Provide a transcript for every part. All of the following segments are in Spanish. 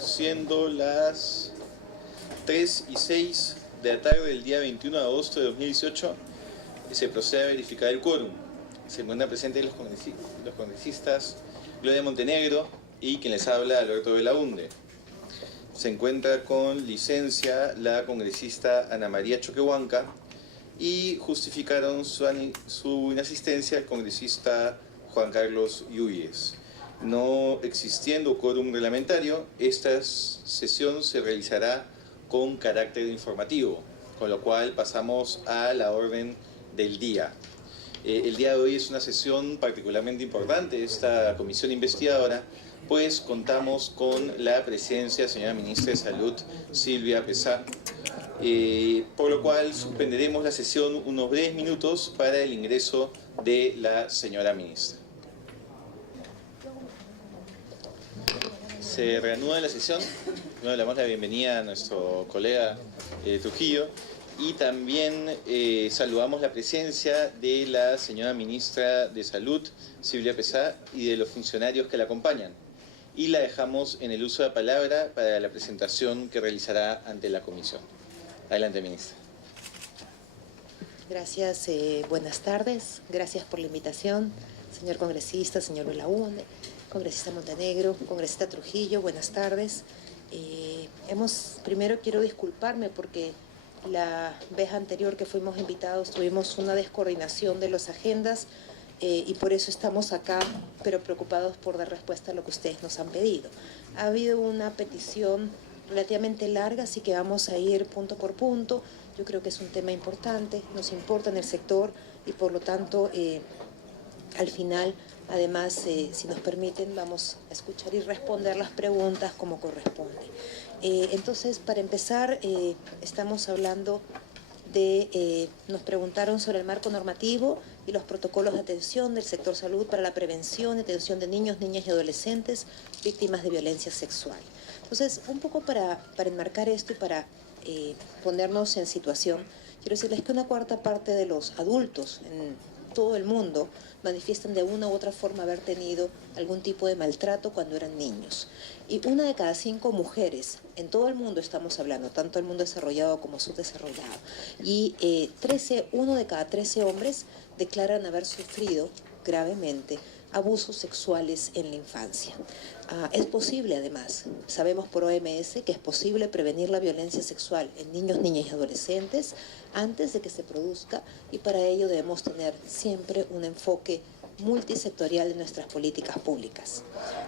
siendo las 3:06 de la tarde del día 21 de agosto de 2018, se procede a verificar el quórum. Se encuentran presentes los congresistas Gloria Montenegro y quien les habla, Alberto Belaunde. Se encuentra con licencia la congresista Ana María Choquehuanca y justificaron su inasistencia el congresista Juan Carlos Yuyes. No existiendo quórum reglamentario, esta sesión se realizará con carácter informativo, con lo cual pasamos a la orden del día. El día de hoy es una sesión particularmente importante, esta comisión investigadora, pues contamos con la presencia de la señora ministra de Salud, Silvia Pesá, por lo cual suspenderemos la sesión unos breves minutos para el ingreso de la señora ministra. Se reanuda la sesión. Le damos la bienvenida a nuestro colega Trujillo y también saludamos la presencia de la señora ministra de Salud, Silvia Pesá, y de los funcionarios que la acompañan. Y la dejamos en el uso de la palabra para la presentación que realizará ante la comisión. Adelante, ministra. Gracias, buenas tardes. Gracias por la invitación, señor congresista, señor Belaunde, congresista Montenegro, congresista Trujillo, buenas tardes. Primero quiero disculparme porque la vez anterior que fuimos invitados tuvimos una descoordinación de las agendas y por eso estamos acá, pero preocupados por dar respuesta a lo que ustedes nos han pedido. Ha habido una petición relativamente larga, así que vamos a ir punto por punto. Yo creo que es un tema importante, nos importa en el sector y por lo tanto al final, además, si nos permiten, vamos a escuchar y responder las preguntas como corresponde. Entonces, para empezar, estamos hablando nos preguntaron sobre el marco normativo y los protocolos de atención del sector salud para la prevención y atención de niños, niñas y adolescentes víctimas de violencia sexual. Entonces, un poco para enmarcar esto y para ponernos en situación, quiero decirles que una cuarta parte de los adultos en todo el mundo manifiestan de una u otra forma haber tenido algún tipo de maltrato cuando eran niños. Y 1 de cada 5 mujeres, en todo el mundo estamos hablando, tanto el mundo desarrollado como subdesarrollado, y 1 de cada 13 hombres declaran haber sufrido gravemente abusos sexuales en la infancia. Es posible, además, sabemos por OMS que es posible prevenir la violencia sexual en niños, niñas y adolescentes antes de que se produzca, y para ello debemos tener siempre un enfoque multisectorial de nuestras políticas públicas.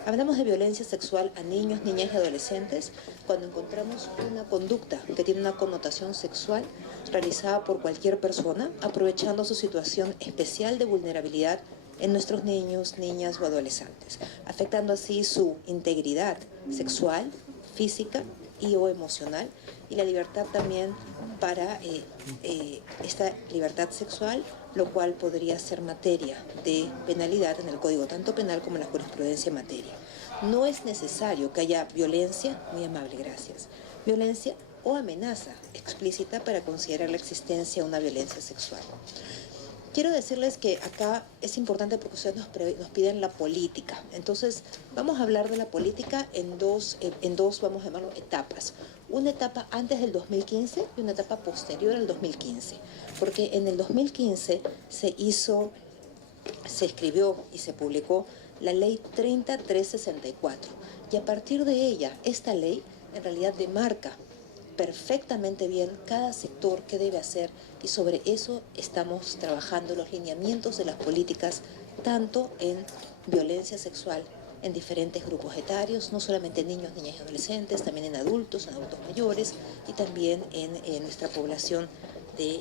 Hablamos de violencia sexual a niños, niñas y adolescentes cuando encontramos una conducta que tiene una connotación sexual realizada por cualquier persona, aprovechando su situación especial de vulnerabilidad en nuestros niños, niñas o adolescentes, afectando así su integridad sexual, física y o emocional, y la libertad también para esta libertad sexual, lo cual podría ser materia de penalidad en el Código tanto penal como en la jurisprudencia en materia. No es necesario que haya violencia, muy amable, gracias, violencia o amenaza explícita para considerar la existencia de una violencia sexual. Quiero decirles que acá es importante porque ustedes nos piden la política. Entonces, vamos a hablar de la política en dos, vamos a llamarlo, etapas. Una etapa antes del 2015 y una etapa posterior al 2015. Porque en el 2015 se escribió y se publicó la ley 30364. Y a partir de ella, esta ley en realidad demarca perfectamente bien cada sector qué debe hacer, y sobre eso estamos trabajando los lineamientos de las políticas tanto en violencia sexual en diferentes grupos etarios, no solamente en niños, niñas y adolescentes, también en adultos mayores y también en nuestra población de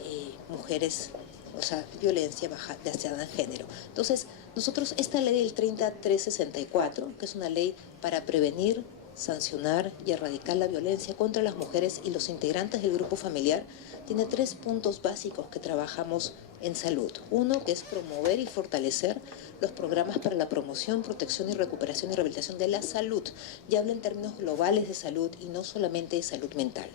mujeres, o sea, violencia basada en género. Entonces, nosotros, esta ley del 30364, que es una ley para prevenir, sancionar y erradicar la violencia contra las mujeres y los integrantes del grupo familiar, tiene 3 puntos básicos que trabajamos en salud. Uno, que es promover y fortalecer los programas para la promoción, protección y recuperación y rehabilitación de la salud. Y habla en términos globales de salud y no solamente de salud mental.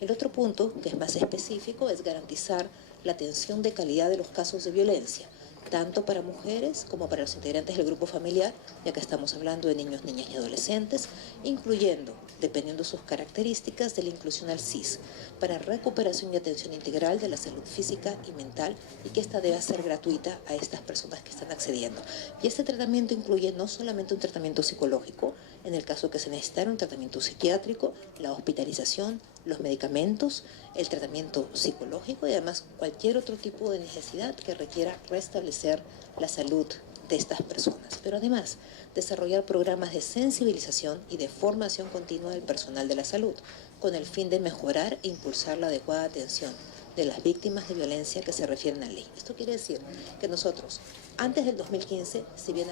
El otro punto, que es más específico, es garantizar la atención de calidad de los casos de violencia. tanto para mujeres como para los integrantes del grupo familiar, ya que estamos hablando de niños, niñas y adolescentes, incluyendo, dependiendo de sus características, de la inclusión al CIS, para recuperación y atención integral de la salud física y mental, y que esta debe ser gratuita a estas personas que están accediendo. Y este tratamiento incluye no solamente un tratamiento psicológico, en el caso que se necesitara un tratamiento psiquiátrico, la hospitalización, los medicamentos, el tratamiento psicológico y además cualquier otro tipo de necesidad que requiera restablecer la salud de estas personas. Pero además, desarrollar programas de sensibilización y de formación continua del personal de la salud, con el fin de mejorar e impulsar la adecuada atención de las víctimas de violencia que se refieren a la ley. Esto quiere decir que nosotros, antes del 2015, si bien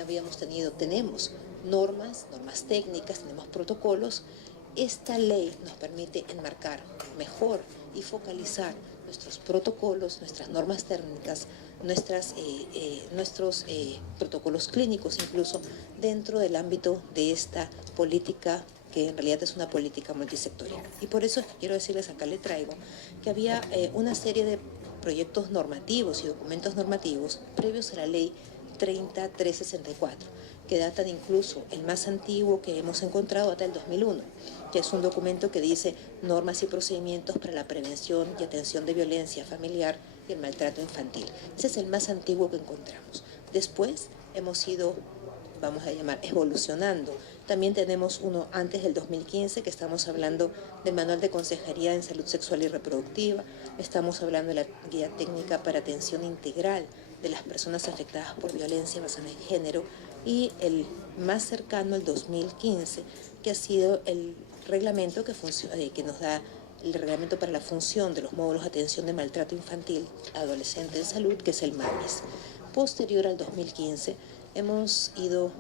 tenemos normas técnicas, tenemos protocolos, esta ley nos permite enmarcar mejor y focalizar nuestros protocolos, nuestras normas técnicas, nuestros protocolos clínicos incluso dentro del ámbito de esta política que en realidad es una política multisectorial. Y por eso es que quiero decirles, acá le traigo, que había una serie de proyectos normativos y documentos normativos previos a la ley 30364, que datan incluso, el más antiguo que hemos encontrado data del 2001, que es un documento que dice normas y procedimientos para la prevención y atención de violencia familiar y el maltrato infantil. Ese es el más antiguo que encontramos. Después hemos ido, vamos a llamar, evolucionando. También tenemos uno antes del 2015, que estamos hablando del Manual de Consejería en Salud Sexual y Reproductiva, estamos hablando de la Guía Técnica para Atención Integral de las personas afectadas por violencia basada en género, y el más cercano, el 2015, que ha sido el reglamento que nos da el reglamento para la función de los módulos de atención de maltrato infantil adolescente en salud, que es el MAMIS. Posterior al 2015, hemos ido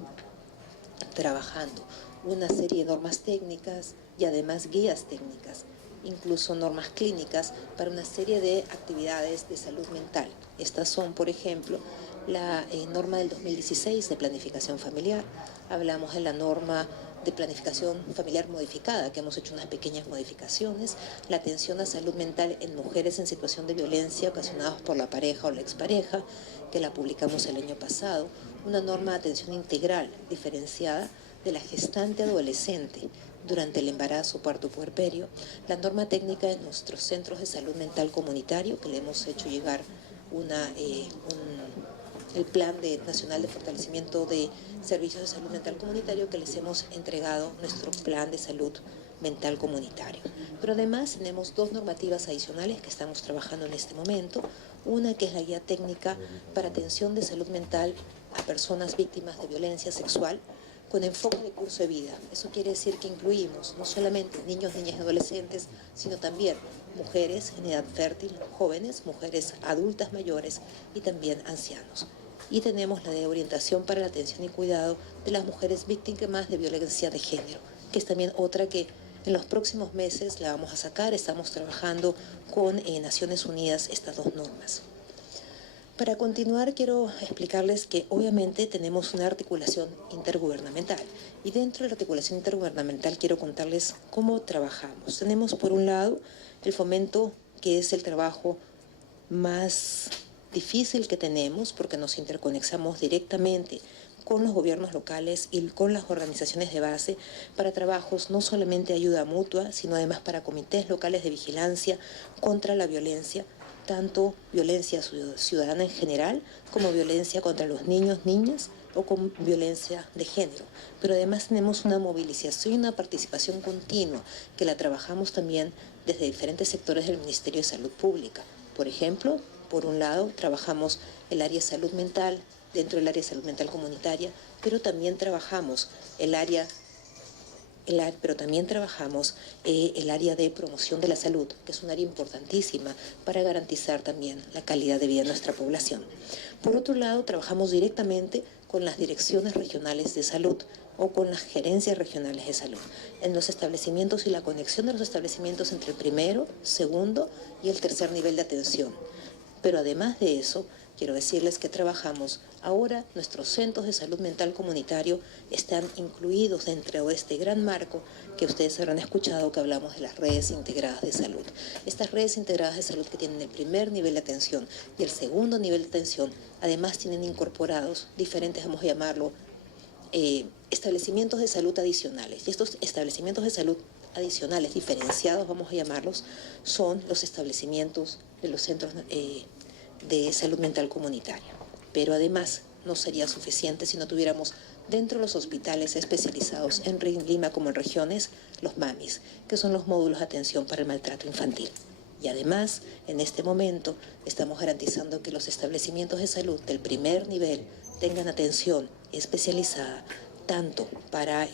trabajando una serie de normas técnicas y además guías técnicas, incluso normas clínicas para una serie de actividades de salud mental. Estas son, por ejemplo, la norma del 2016 de planificación familiar. Hablamos de la norma de planificación familiar modificada, que hemos hecho unas pequeñas modificaciones, la atención a salud mental en mujeres en situación de violencia ocasionadas por la pareja o la expareja, que la publicamos el año pasado, una norma de atención integral diferenciada de la gestante adolescente durante el embarazo, parto, puerperio, la norma técnica de nuestros centros de salud mental comunitario, que le hemos hecho llegar el Plan Nacional de Fortalecimiento de Servicios de Salud Mental Comunitario, que les hemos entregado nuestro Plan de Salud Mental Comunitario. Pero además tenemos dos normativas adicionales que estamos trabajando en este momento. Una que es la Guía Técnica para Atención de Salud Mental a Personas Víctimas de Violencia Sexual, con enfoque de curso de vida. Eso quiere decir que incluimos no solamente niños, niñas y adolescentes, sino también mujeres en edad fértil, jóvenes, mujeres adultas mayores y también ancianos. Y tenemos la de orientación para la atención y cuidado de las mujeres víctimas de violencia de género, que es también otra que en los próximos meses la vamos a sacar. Estamos trabajando con Naciones Unidas estas dos normas. Para continuar, quiero explicarles que obviamente tenemos una articulación intergubernamental, y dentro de la articulación intergubernamental quiero contarles cómo trabajamos. Tenemos por un lado el fomento, que es el trabajo más difícil que tenemos, porque nos interconectamos directamente con los gobiernos locales y con las organizaciones de base para trabajos no solamente de ayuda mutua, sino además para comités locales de vigilancia contra la violencia, tanto violencia ciudadana en general como violencia contra los niños, niñas o con violencia de género. Pero además tenemos una movilización y una participación continua que la trabajamos también desde diferentes sectores del Ministerio de Salud Pública. Por ejemplo, por un lado, trabajamos el área de salud mental dentro del área de salud mental comunitaria, pero también trabajamos el área de promoción de la salud, que es un área importantísima para garantizar también la calidad de vida de nuestra población. Por otro lado, trabajamos directamente con las direcciones regionales de salud o con las gerencias regionales de salud, en los establecimientos y la conexión de los establecimientos entre el primero, segundo y el tercer nivel de atención. Pero además de eso, quiero decirles que trabajamos Ahora nuestros centros de salud mental comunitario están incluidos dentro de este gran marco que ustedes habrán escuchado que hablamos de las redes integradas de salud. Estas redes integradas de salud que tienen el primer nivel de atención y el segundo nivel de atención, además tienen incorporados diferentes, vamos a llamarlo, establecimientos de salud adicionales. Y estos establecimientos de salud adicionales, diferenciados, vamos a llamarlos, son los establecimientos de los centros de salud mental comunitaria. Pero además no sería suficiente si no tuviéramos dentro de los hospitales especializados en Lima como en regiones, los MAMIs, que son los módulos de atención para el maltrato infantil. Y además, en este momento, estamos garantizando que los establecimientos de salud del primer nivel tengan atención especializada tanto para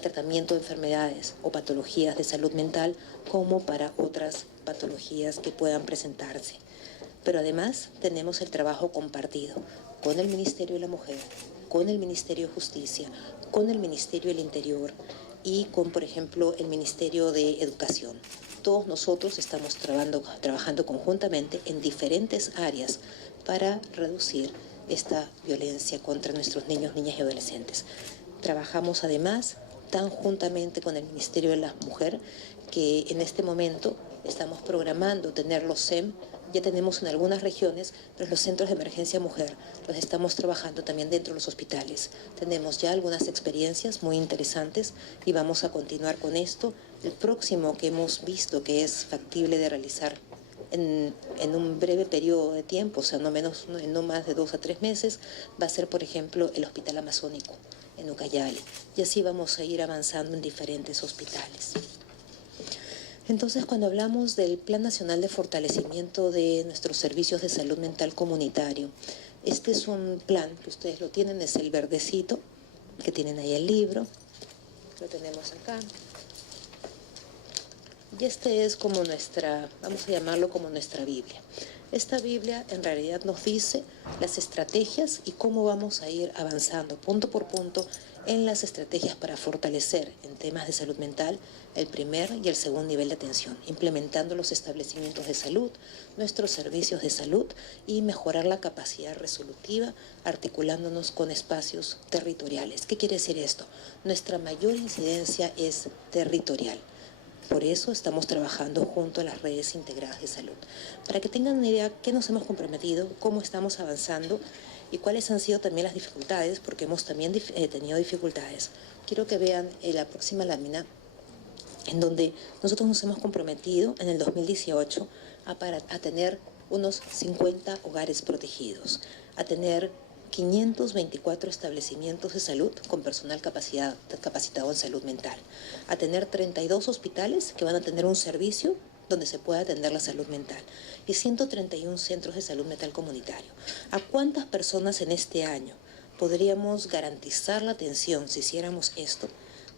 tratamiento de enfermedades o patologías de salud mental como para otras patologías que puedan presentarse. Pero además tenemos el trabajo compartido con el Ministerio de la Mujer, con el Ministerio de Justicia, con el Ministerio del Interior y con, por ejemplo, el Ministerio de Educación. Todos nosotros estamos trabajando conjuntamente en diferentes áreas para reducir esta violencia contra nuestros niños, niñas y adolescentes. Trabajamos además tan juntamente con el Ministerio de la Mujer que en este momento estamos programando tener los SEM. Ya tenemos en algunas regiones, pero los centros de emergencia mujer los estamos trabajando también dentro de los hospitales. Tenemos ya algunas experiencias muy interesantes y vamos a continuar con esto. El próximo que hemos visto que es factible de realizar en un breve periodo de tiempo, o sea, no más de 2 a 3 meses, va a ser, por ejemplo, el Hospital Amazónico en Ucayali. Y así vamos a ir avanzando en diferentes hospitales. Entonces, cuando hablamos del Plan Nacional de Fortalecimiento de nuestros servicios de salud mental comunitario, este es un plan que ustedes lo tienen, es el verdecito, que tienen ahí el libro, lo tenemos acá. Y este es como nuestra, vamos a llamarlo como nuestra Biblia. Esta Biblia en realidad nos dice las estrategias y cómo vamos a ir avanzando punto por punto en las estrategias para fortalecer en temas de salud mental el primer y el segundo nivel de atención, implementando los establecimientos de salud, nuestros servicios de salud y mejorar la capacidad resolutiva, articulándonos con espacios territoriales. ¿Qué quiere decir esto? Nuestra mayor incidencia es territorial. Por eso estamos trabajando junto a las redes integradas de salud. Para que tengan una idea qué nos hemos comprometido, cómo estamos avanzando y cuáles han sido también las dificultades, porque hemos también tenido dificultades. Quiero que vean la próxima lámina, en donde nosotros nos hemos comprometido en el 2018 a tener unos 50 hogares protegidos, a tener 524 establecimientos de salud con personal capacitado en salud mental, a tener 32 hospitales que van a tener un servicio donde se pueda atender la salud mental y 131 centros de salud mental comunitario. ¿A cuántas personas en este año podríamos garantizar la atención si hiciéramos esto?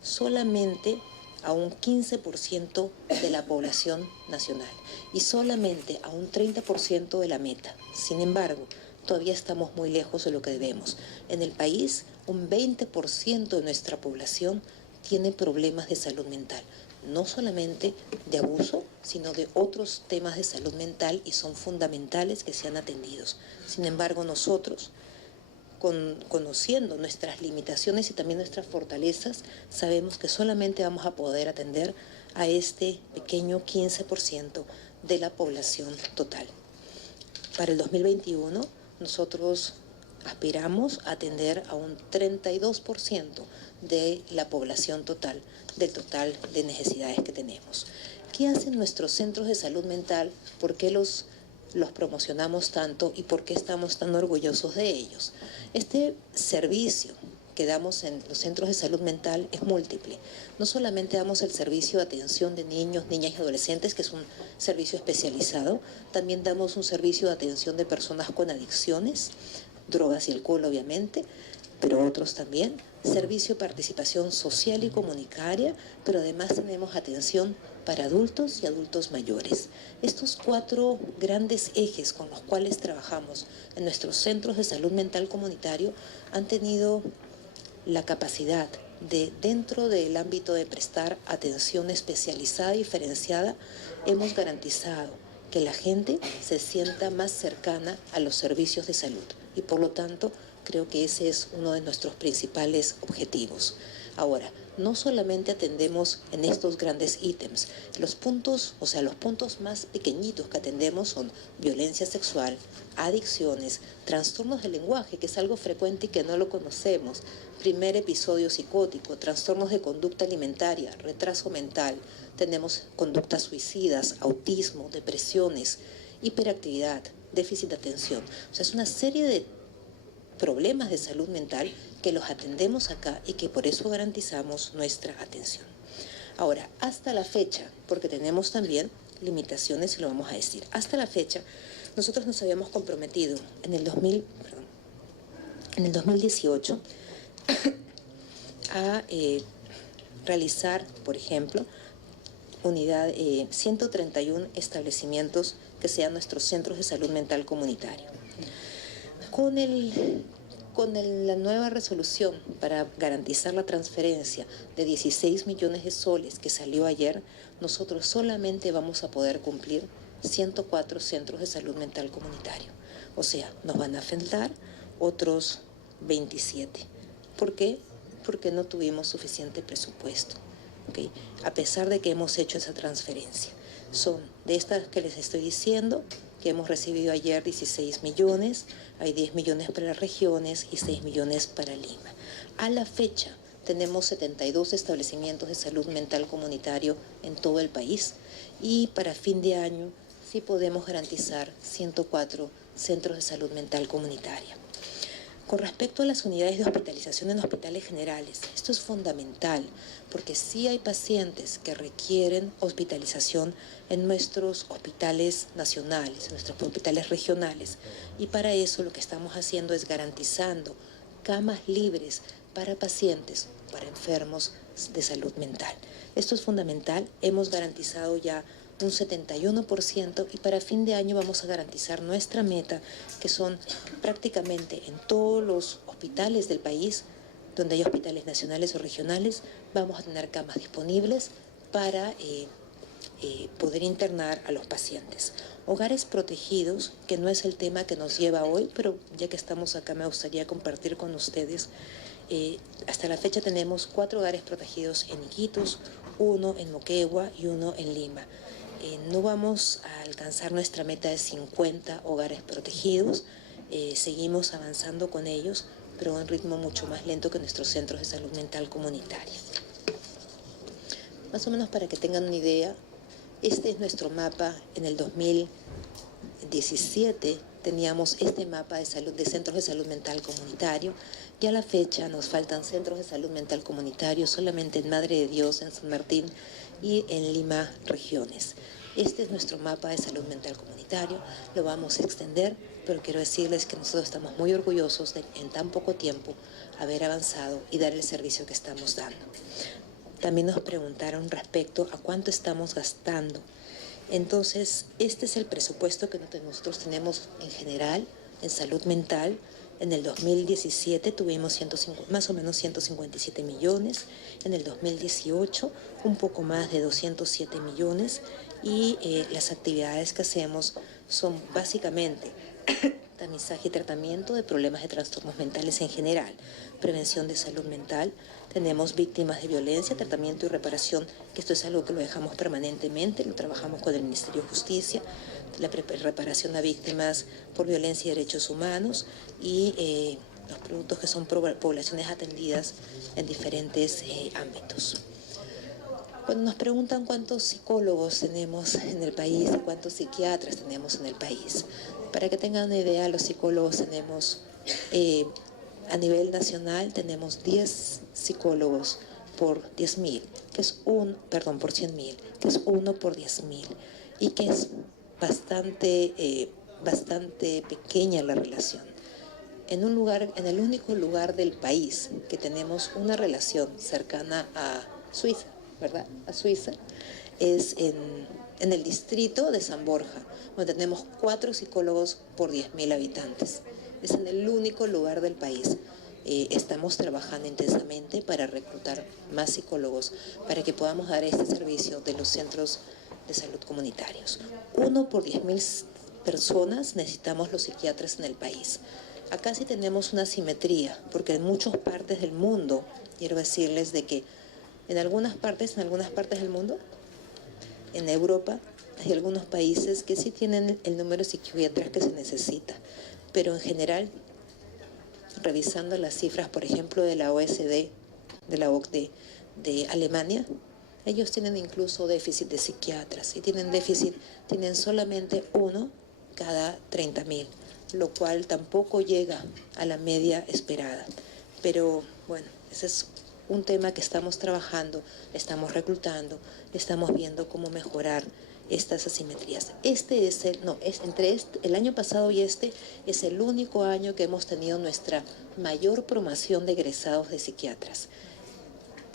Solamente a un 15% de la población nacional y solamente a un 30% de la meta. Sin embargo, todavía estamos muy lejos de lo que debemos. En el país, un 20% de nuestra población tiene problemas de salud mental, no solamente de abuso, sino de otros temas de salud mental y son fundamentales que sean atendidos. Sin embargo, nosotros, conociendo nuestras limitaciones y también nuestras fortalezas, sabemos que solamente vamos a poder atender a este pequeño 15% de la población total. Para el 2021, nosotros aspiramos a atender a un 32% de la población total, del total de necesidades que tenemos. ¿Qué hacen nuestros centros de salud mental? ¿Por qué los promocionamos tanto y por qué estamos tan orgullosos de ellos? Este servicio que damos en los centros de salud mental es múltiple. No solamente damos el servicio de atención de niños, niñas y adolescentes, que es un servicio especializado, también damos un servicio de atención de personas con adicciones, drogas y alcohol obviamente, pero otros también, servicio de participación social y comunitaria, pero además tenemos atención para adultos y adultos mayores. Estos 4 grandes ejes con los cuales trabajamos en nuestros centros de salud mental comunitario han tenido la capacidad de, dentro del ámbito de prestar atención especializada y diferenciada, hemos garantizado que la gente se sienta más cercana a los servicios de salud. Y por lo tanto, creo que ese es uno de nuestros principales objetivos. Ahora, no solamente atendemos en estos grandes ítems. Los puntos más pequeñitos que atendemos son violencia sexual, adicciones, trastornos del lenguaje, que es algo frecuente y que no lo conocemos, primer episodio psicótico, trastornos de conducta alimentaria, retraso mental, tenemos conductas suicidas, autismo, depresiones, hiperactividad, déficit de atención. O sea, es una serie de problemas de salud mental que los atendemos acá y que por eso garantizamos nuestra atención. Ahora, hasta la fecha, porque tenemos también limitaciones y lo vamos a decir, hasta la fecha nosotros nos habíamos comprometido en el 2018 a realizar, por ejemplo, 131 establecimientos que sean nuestros centros de salud mental comunitario. Con la nueva resolución para garantizar la transferencia de 16 millones de soles que salió ayer, nosotros solamente vamos a poder cumplir 104 centros de salud mental comunitario. O sea, nos van a faltar otros 27. ¿Por qué? Porque no tuvimos suficiente presupuesto, ¿okay? A pesar de que hemos hecho esa transferencia. Son de estas que les estoy diciendo, que hemos recibido ayer 16 millones, hay 10 millones para las regiones y 6 millones para Lima. A la fecha tenemos 72 establecimientos de salud mental comunitario en todo el país y para fin de año sí podemos garantizar 104 centros de salud mental comunitaria. Con respecto a las unidades de hospitalización en hospitales generales, esto es fundamental porque sí hay pacientes que requieren hospitalización en nuestros hospitales nacionales, en nuestros hospitales regionales, y para eso lo que estamos haciendo es garantizando camas libres para pacientes, para enfermos de salud mental. Esto es fundamental, hemos garantizado ya un 71% y para fin de año vamos a garantizar nuestra meta, que son prácticamente en todos los hospitales del país, donde hay hospitales nacionales o regionales, vamos a tener camas disponibles para poder internar a los pacientes. Hogares protegidos, que no es el tema que nos lleva hoy, pero ya que estamos acá me gustaría compartir con ustedes. Hasta la fecha tenemos 4 hogares protegidos en Iquitos, 1 en Moquegua y 1 en Lima. No vamos a alcanzar nuestra meta de 50 hogares protegidos, seguimos avanzando con ellos, pero a un ritmo mucho más lento que nuestros centros de salud mental comunitarios. Más o menos para que tengan una idea, este es nuestro mapa. En el 2017 teníamos este mapa de centros de salud mental comunitario, y a la fecha nos faltan centros de salud mental comunitario solamente en Madre de Dios, en San Martín y en Lima regiones. Este es nuestro mapa de salud mental comunitario, lo vamos a extender, pero quiero decirles que nosotros estamos muy orgullosos de en tan poco tiempo haber avanzado y dar el servicio que estamos dando. También nos preguntaron respecto a cuánto estamos gastando. Entonces, este es el presupuesto que nosotros tenemos en general en salud mental. En el 2017 tuvimos más o menos 157 millones, en el 2018 un poco más de 207 millones y las actividades que hacemos son básicamente tamizaje y tratamiento de problemas de trastornos mentales en general, prevención de salud mental, tenemos víctimas de violencia, tratamiento y reparación, que esto es algo que lo dejamos permanentemente, lo trabajamos con el Ministerio de Justicia, la reparación a víctimas por violencia y derechos humanos y los productos que son poblaciones atendidas en diferentes ámbitos. Cuando nos preguntan cuántos psicólogos tenemos en el país y cuántos psiquiatras tenemos en el país, para que tengan una idea, los psicólogos tenemos, a nivel nacional, tenemos 10 psicólogos por 10.000, por 100.000, que es 1 por 10.000, y que es bastante pequeña la relación. En el único lugar del país que tenemos una relación cercana a Suiza, ¿verdad? A Suiza, es en el distrito de San Borja, donde tenemos 4 psicólogos por 10.000 habitantes. Es en el único lugar del país. Estamos trabajando intensamente para reclutar más psicólogos, para que podamos dar este servicio de los centros de salud comunitarios. 1 por 10.000 personas necesitamos los psiquiatras en el país. Acá sí tenemos una simetría, porque en muchas partes del mundo, quiero decirles de que en algunas partes del mundo, en Europa, hay algunos países que sí tienen el número de psiquiatras que se necesita, pero en general, revisando las cifras, por ejemplo, de la OSD, de la OCDE, de Alemania, ellos tienen incluso déficit de psiquiatras y tienen solamente 1 cada 30.000, lo cual tampoco llega a la media esperada. Pero bueno, ese es un tema que estamos trabajando, estamos reclutando, estamos viendo cómo mejorar estas asimetrías. Entre el año pasado y este es el único año que hemos tenido nuestra mayor promoción de egresados de psiquiatras.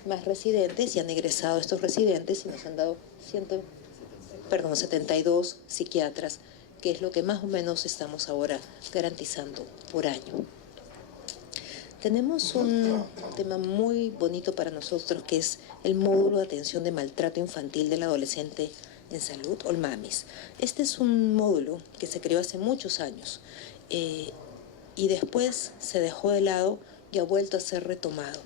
Más residentes, y han egresado estos residentes y nos han dado 72 psiquiatras, que es lo que más o menos estamos ahora garantizando por año. Tenemos un tema muy bonito para nosotros, que es el módulo de atención de maltrato infantil del adolescente en salud, o el MAMIS. Este es un módulo que se creó hace muchos años y después se dejó de lado y ha vuelto a ser retomado.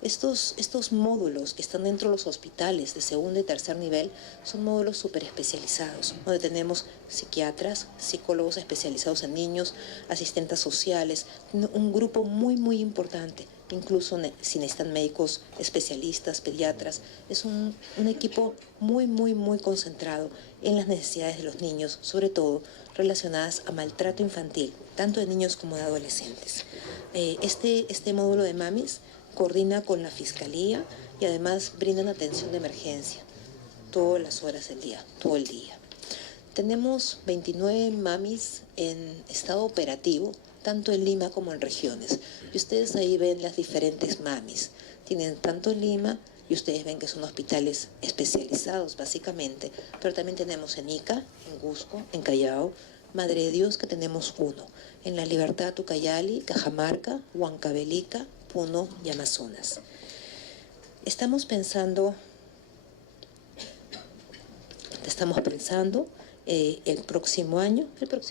Estos módulos que están dentro de los hospitales de segundo y tercer nivel son módulos súper especializados, donde tenemos psiquiatras, psicólogos especializados en niños, asistentes sociales, un grupo muy, muy importante. Incluso si necesitan médicos especialistas, pediatras, es un equipo muy, muy, muy concentrado en las necesidades de los niños, sobre todo relacionadas a maltrato infantil, tanto de niños como de adolescentes. Este módulo de MAMIS coordina con la Fiscalía y además brindan atención de emergencia todas las horas del día, todo el día. Tenemos 29 MAMIS en estado operativo, tanto en Lima como en regiones. Y ustedes ahí ven las diferentes MAMIS. Tienen tanto en Lima, y ustedes ven que son hospitales especializados básicamente, pero también tenemos en Ica, en Cusco, en Callao, Madre de Dios, que tenemos 1, en La Libertad, Ucayali, Cajamarca, Huancavelica, Puno y Amazonas. Estamos pensando el próximo año, ¿verdad,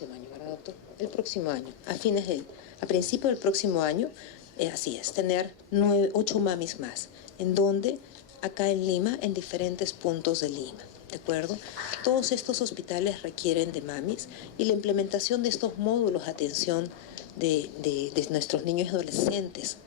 doctor? El próximo año, a principio del próximo año, así es, tener 8 MAMIS más, en donde acá en Lima, en diferentes puntos de Lima, ¿de acuerdo? Todos estos hospitales requieren de MAMIS y la implementación de estos módulos de atención de nuestros niños y adolescentes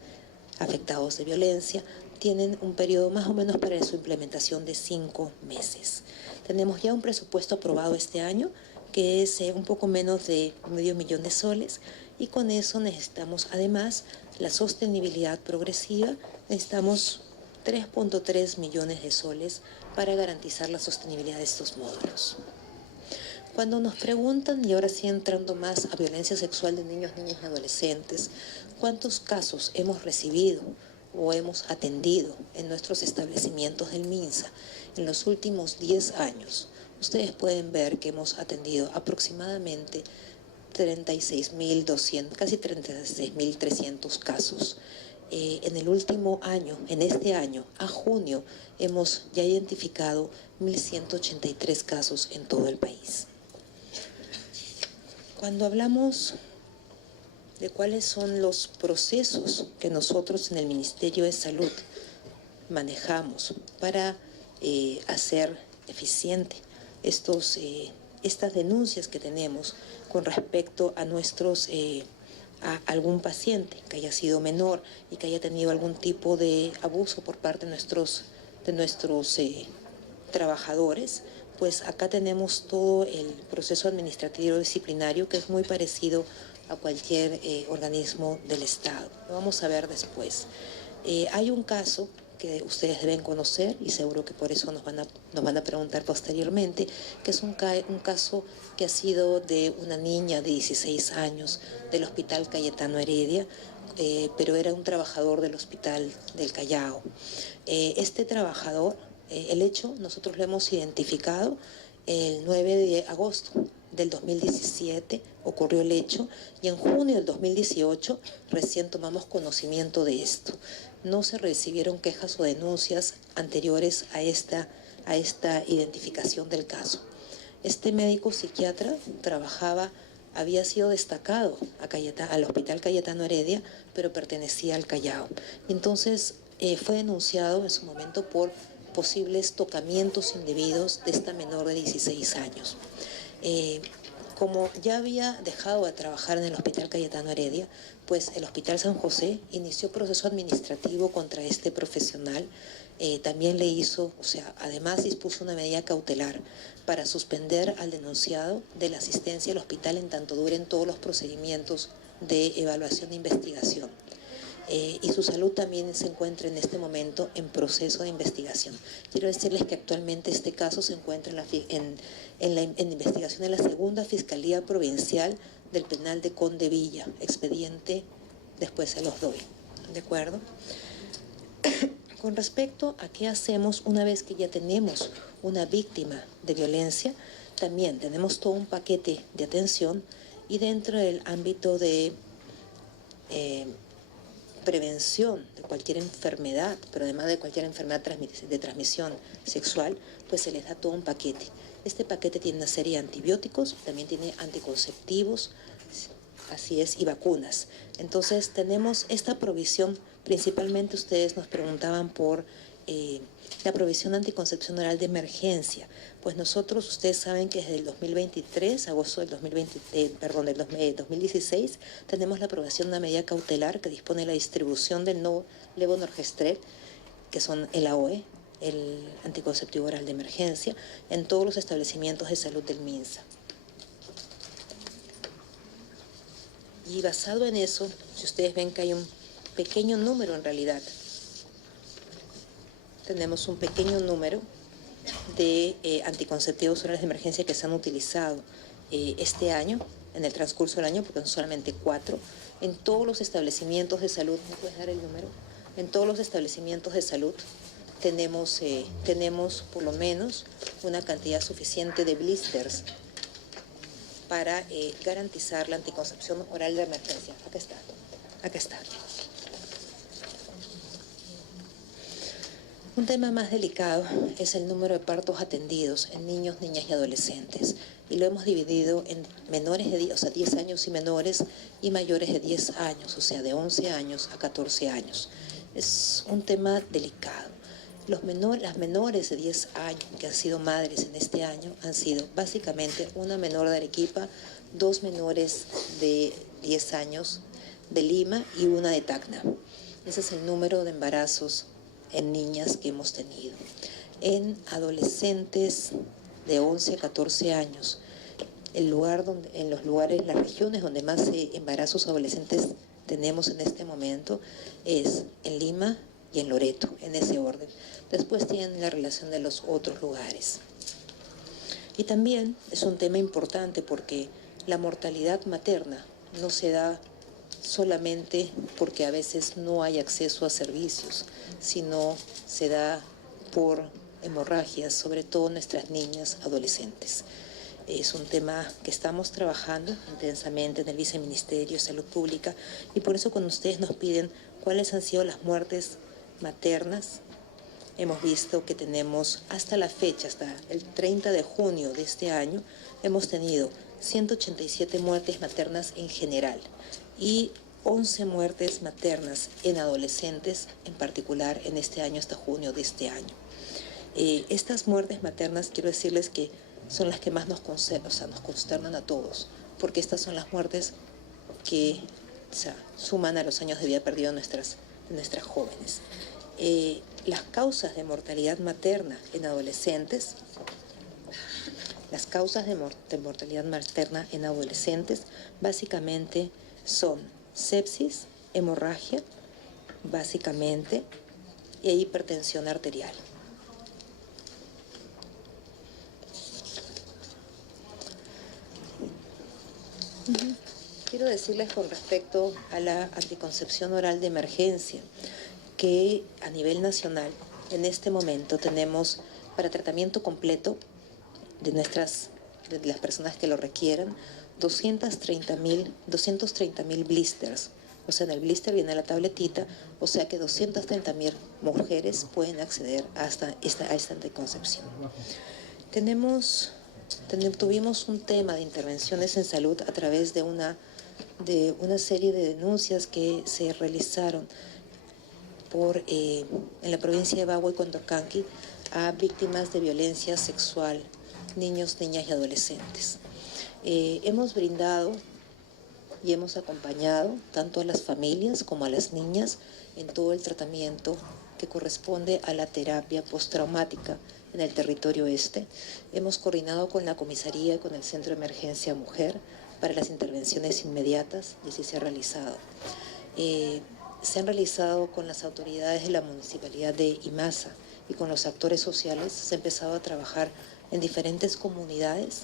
afectados de violencia tienen un periodo más o menos para su implementación de 5 meses. Tenemos ya un presupuesto aprobado este año, que es un poco menos de $500,000 de soles, y con eso necesitamos además la sostenibilidad progresiva. Necesitamos 3.3 millones de soles para garantizar la sostenibilidad de estos módulos. Cuando nos preguntan, y ahora sí entrando más a violencia sexual de niños, niñas y adolescentes, ¿cuántos casos hemos recibido o hemos atendido en nuestros establecimientos del MINSA en los últimos 10 años? Ustedes pueden ver que hemos atendido aproximadamente 36.200, casi 36.300 casos. En el último año, en este año, a junio, hemos ya identificado 1.183 casos en todo el país. Cuando hablamos de cuáles son los procesos que nosotros en el Ministerio de Salud manejamos para hacer eficiente estas denuncias que tenemos con respecto a a algún paciente que haya sido menor y que haya tenido algún tipo de abuso por parte de nuestros trabajadores, pues acá tenemos todo el proceso administrativo disciplinario, que es muy parecido a cualquier organismo del Estado. Lo vamos a ver después. Hay un caso que ustedes deben conocer, y seguro que por eso nos van a preguntar posteriormente, que es un caso que ha sido de una niña de 16 años del Hospital Cayetano Heredia, pero era un trabajador del Hospital del Callao. Este trabajador, el hecho, nosotros lo hemos identificado el 9 de agosto del 2017, ocurrió el hecho, y en junio del 2018 recién tomamos conocimiento de esto. No se recibieron quejas o denuncias anteriores a a esta identificación del caso. Este médico psiquiatra había sido destacado al Hospital Cayetano Heredia, pero pertenecía al Callao. Entonces fue denunciado en su momento por posibles tocamientos indebidos de esta menor de 16 años. Como ya había dejado de trabajar en el Hospital Cayetano Heredia, pues el Hospital San José inició proceso administrativo contra este profesional. También le hizo, además dispuso una medida cautelar para suspender al denunciado de la asistencia al hospital en tanto duren todos los procedimientos de evaluación e investigación. Y su salud también se encuentra en este momento en proceso de investigación. Quiero decirles que actualmente este caso se encuentra en investigación en la segunda Fiscalía Provincial del Penal de Conde Villa. Expediente, después se los doy. ¿De acuerdo? Con respecto a qué hacemos una vez que ya tenemos una víctima de violencia, también tenemos todo un paquete de atención y dentro del ámbito de prevención de cualquier enfermedad, pero además de cualquier enfermedad de transmisión sexual, pues se les da todo un paquete. Este paquete tiene una serie de antibióticos, también tiene anticonceptivos, así es, y vacunas. Entonces tenemos esta provisión, principalmente ustedes nos preguntaban por la provisión de anticoncepción oral de emergencia. Pues nosotros, ustedes saben que desde el 2023, agosto del 2016, tenemos la aprobación de una medida cautelar que dispone la distribución del nuevo levonorgestrel, que son el AOE, el anticonceptivo oral de emergencia, en todos los establecimientos de salud del MINSA. Y basado en eso, si ustedes ven que hay un pequeño número en realidad, tenemos un pequeño número de anticonceptivos orales de emergencia que se han utilizado este año, en el transcurso del año, porque son solamente 4, en todos los establecimientos de salud. ¿Me puedes dar el número? En todos los establecimientos de salud tenemos por lo menos una cantidad suficiente de blisters para garantizar la anticoncepción oral de emergencia. Acá está. Un tema más delicado es el número de partos atendidos en niños, niñas y adolescentes. Y lo hemos dividido en menores de 10 años y menores, y mayores de 10 años, de 11 años a 14 años. Es un tema delicado. Las menores de 10 años que han sido madres en este año han sido básicamente una menor de Arequipa, 2 menores de 10 años de Lima y una de Tacna. Ese es el número de embarazos en niñas que hemos tenido. En adolescentes de 11 a 14 años, las regiones donde más embarazos adolescentes tenemos en este momento es en Lima y en Loreto, en ese orden. Después tienen la relación de los otros lugares. Y también es un tema importante porque la mortalidad materna no se da solamente porque a veces no hay acceso a servicios, sino se da por hemorragias, sobre todo nuestras niñas adolescentes. Es un tema que estamos trabajando intensamente en el Viceministerio de Salud Pública, y por eso cuando ustedes nos piden cuáles han sido las muertes maternas, hemos visto que tenemos hasta la fecha, hasta el 30 de junio de este año, hemos tenido 187 muertes maternas en general y 11 muertes maternas en adolescentes, en particular en este año hasta junio de este año. Estas muertes maternas, quiero decirles que son las que más nos consternan a todos, porque estas son las muertes que suman a los años de vida perdido de nuestras jóvenes. Las causas de mortalidad materna en adolescentes, básicamente son sepsis, hemorragia, básicamente, e hipertensión arterial. Quiero decirles con respecto a la anticoncepción oral de emergencia que a nivel nacional en este momento tenemos para tratamiento completo de las personas que lo requieran 230.000 blisters, O sea, en el blister viene la tabletita, o sea que 230.000 mujeres pueden acceder a esta anticoncepción. Tuvimos un tema de intervenciones en salud a través de una serie de denuncias que se realizaron en la provincia de Bagua y Condorcanqui a víctimas de violencia sexual, niños, niñas y adolescentes. Hemos brindado y hemos acompañado tanto a las familias como a las niñas en todo el tratamiento que corresponde a la terapia postraumática en el territorio este. Hemos coordinado con la comisaría y con el Centro de Emergencia Mujer para las intervenciones inmediatas y así se ha realizado. Se han realizado con las autoridades de la Municipalidad de Imasa y con los actores sociales. Se ha empezado a trabajar en diferentes comunidades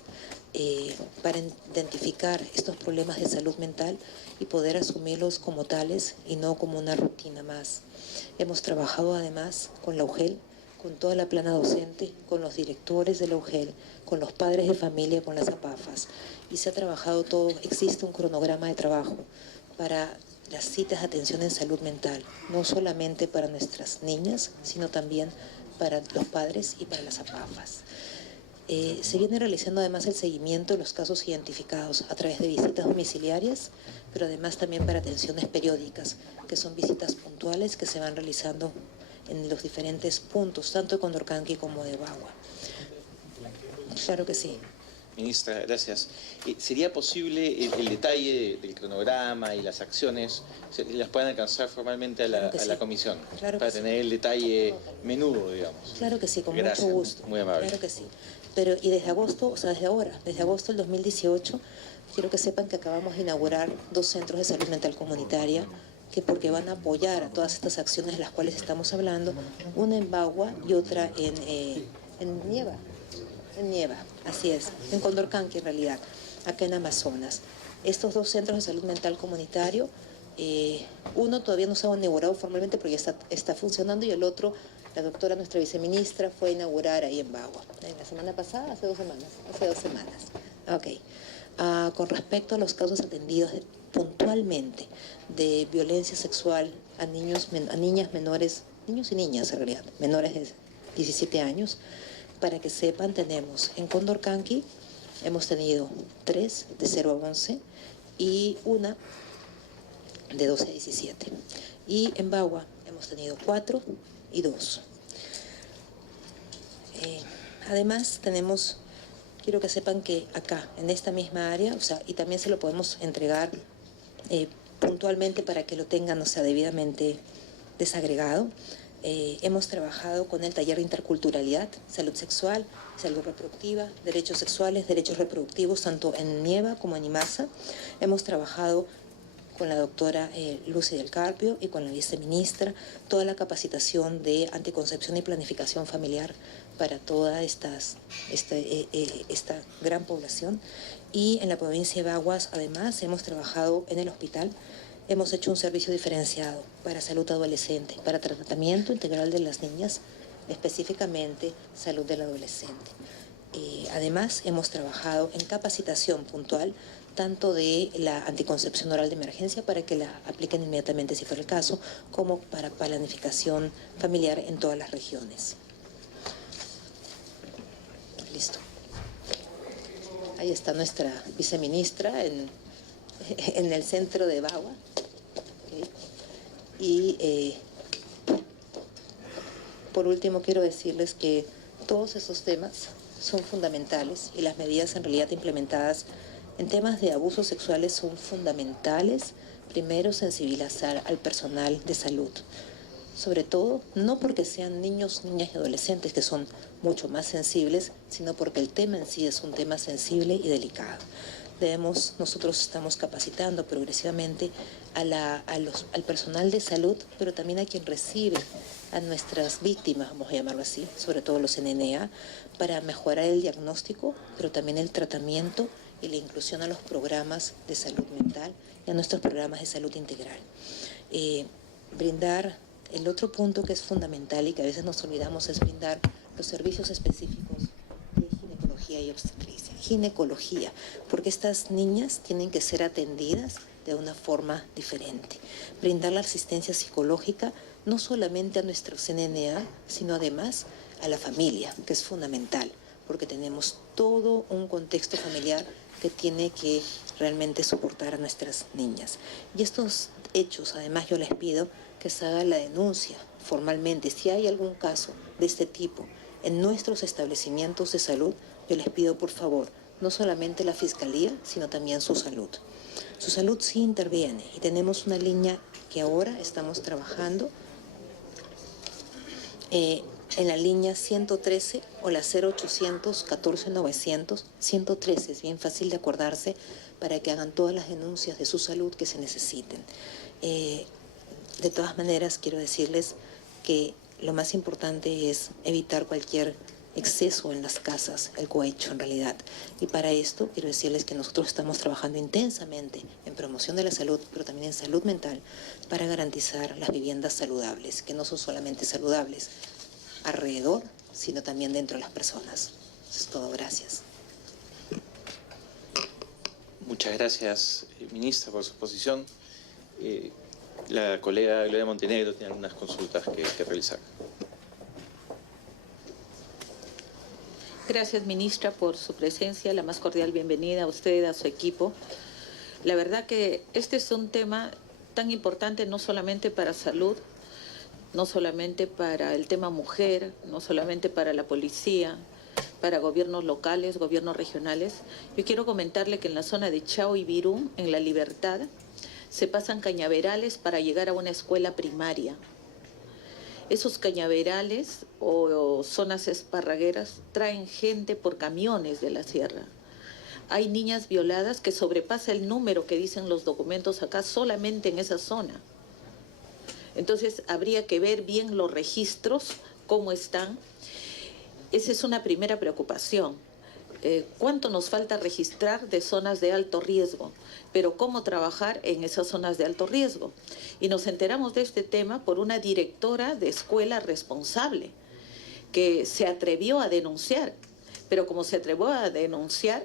para identificar estos problemas de salud mental y poder asumirlos como tales y no como una rutina más. Hemos trabajado además con la UGEL, con toda la plana docente, con los directores de la UGEL, con los padres de familia, con las APAFAS, y se ha trabajado todo. Existe un cronograma de trabajo para las citas de atención en salud mental, no solamente para nuestras niñas, sino también para los padres y para las APAFAS. Se viene realizando además el seguimiento de los casos identificados a través de visitas domiciliarias, pero además también para atenciones periódicas, que son visitas puntuales que se van realizando en los diferentes puntos, tanto de Condorcanqui como de Bagua. Claro que sí. Ministra, gracias. ¿Sería posible el detalle del cronograma y las acciones, las puedan alcanzar formalmente a la comisión? Claro para que tener el detalle menudo, digamos. Claro que sí, con gracias, mucho gusto. Muy amable. Claro que sí. Pero, y desde agosto, o sea, desde ahora, desde agosto del 2018, quiero que sepan que acabamos de inaugurar 2 centros de salud mental comunitaria, porque van a apoyar a todas estas acciones de las cuales estamos hablando, una en Bagua y otra en Nieva. En Nieva, así es, en Condorcanqui en realidad, acá en Amazonas. Estos 2 centros de salud mental comunitario, uno todavía no se ha inaugurado formalmente porque ya está funcionando, y el otro, la doctora, nuestra viceministra, fue a inaugurar ahí en Bagua. ¿La semana pasada? Hace 2 semanas. Hace 2 semanas. Ok. Con respecto a los casos atendidos puntualmente de violencia sexual a niñas menores, niños y niñas en realidad, menores de 17 años, para que sepan, tenemos en Condorcanqui, hemos tenido 3 de 0 a 11 y una de 12 a 17. Y en Bagua hemos tenido 4 y 2. Además tenemos, quiero que sepan que acá, en esta misma área, o sea, y también se lo podemos entregar puntualmente para que lo tengan, o sea, debidamente desagregado. Hemos trabajado con el taller de interculturalidad, salud sexual, salud reproductiva, derechos sexuales, derechos reproductivos, tanto en Nieva como en Imasa. Hemos trabajado con la doctora Lucy del Carpio y con la viceministra, toda la capacitación de anticoncepción y planificación familiar para toda esta gran población. Y en la provincia de Baguas, además, hemos trabajado en el hospital. Hemos hecho un servicio diferenciado para salud adolescente, para tratamiento integral de las niñas, específicamente salud del adolescente. Además, hemos trabajado en capacitación puntual, tanto de la anticoncepción oral de emergencia para que la apliquen inmediatamente si fuera el caso, como para planificación familiar en todas las regiones. Listo. Ahí está nuestra viceministra en el centro de Bagua. Y por último quiero decirles que todos esos temas son fundamentales y las medidas en realidad implementadas en temas de abusos sexuales son fundamentales. Primero, sensibilizar al personal de salud, sobre todo no porque sean niños, niñas y adolescentes que son mucho más sensibles, sino porque el tema en sí es un tema sensible y delicado. Nosotros estamos capacitando progresivamente al personal de salud, pero también a quien recibe a nuestras víctimas, vamos a llamarlo así, sobre todo los NNA, para mejorar el diagnóstico, pero también el tratamiento y la inclusión a los programas de salud mental y a nuestros programas de salud integral. Brindar, el otro punto que es fundamental y que a veces nos olvidamos, es brindar los servicios específicos de ginecología y obstetricia. Ginecología, porque estas niñas tienen que ser atendidas de una forma diferente. Brindar la asistencia psicológica no solamente a nuestro CNNA, sino además a la familia, que es fundamental, porque tenemos todo un contexto familiar que tiene que realmente soportar a nuestras niñas. Y estos hechos, además, yo les pido que se haga la denuncia formalmente. Si hay algún caso de este tipo en nuestros establecimientos de salud, yo les pido, por favor, no solamente la Fiscalía, sino también su salud. Su salud sí interviene y tenemos una línea que ahora estamos trabajando en la línea 113 o la 0800 14 900. 113 es bien fácil de acordarse para que hagan todas las denuncias de su salud que se necesiten. De todas maneras, quiero decirles que lo más importante es evitar cualquier exceso en las casas, el cohecho en realidad. Y para esto quiero decirles que nosotros estamos trabajando intensamente en promoción de la salud, pero también en salud mental, para garantizar las viviendas saludables, que no son solamente saludables alrededor, sino también dentro de las personas. Eso es todo. Gracias. Muchas gracias, ministra, por su exposición. La colega Gloria Montenegro tiene algunas consultas que realizar. Gracias, ministra, por su presencia. La más cordial bienvenida a usted, a su equipo. La verdad que este es un tema tan importante no solamente para salud, no solamente para el tema mujer, no solamente para la policía, para gobiernos locales, gobiernos regionales. Yo quiero comentarle que en la zona de Chao y Virú, en La Libertad, se pasan cañaverales para llegar a una escuela primaria. Esos cañaverales o zonas esparragueras traen gente por camiones de la sierra. Hay niñas violadas que sobrepasa el número que dicen los documentos acá solamente en esa zona. Entonces habría que ver bien los registros, cómo están. Esa es una primera preocupación. ¿Cuánto nos falta registrar de zonas de alto riesgo? Pero ¿cómo trabajar en esas zonas de alto riesgo? Y nos enteramos de este tema por una directora de escuela responsable que se atrevió a denunciar. Pero como se atrevió a denunciar,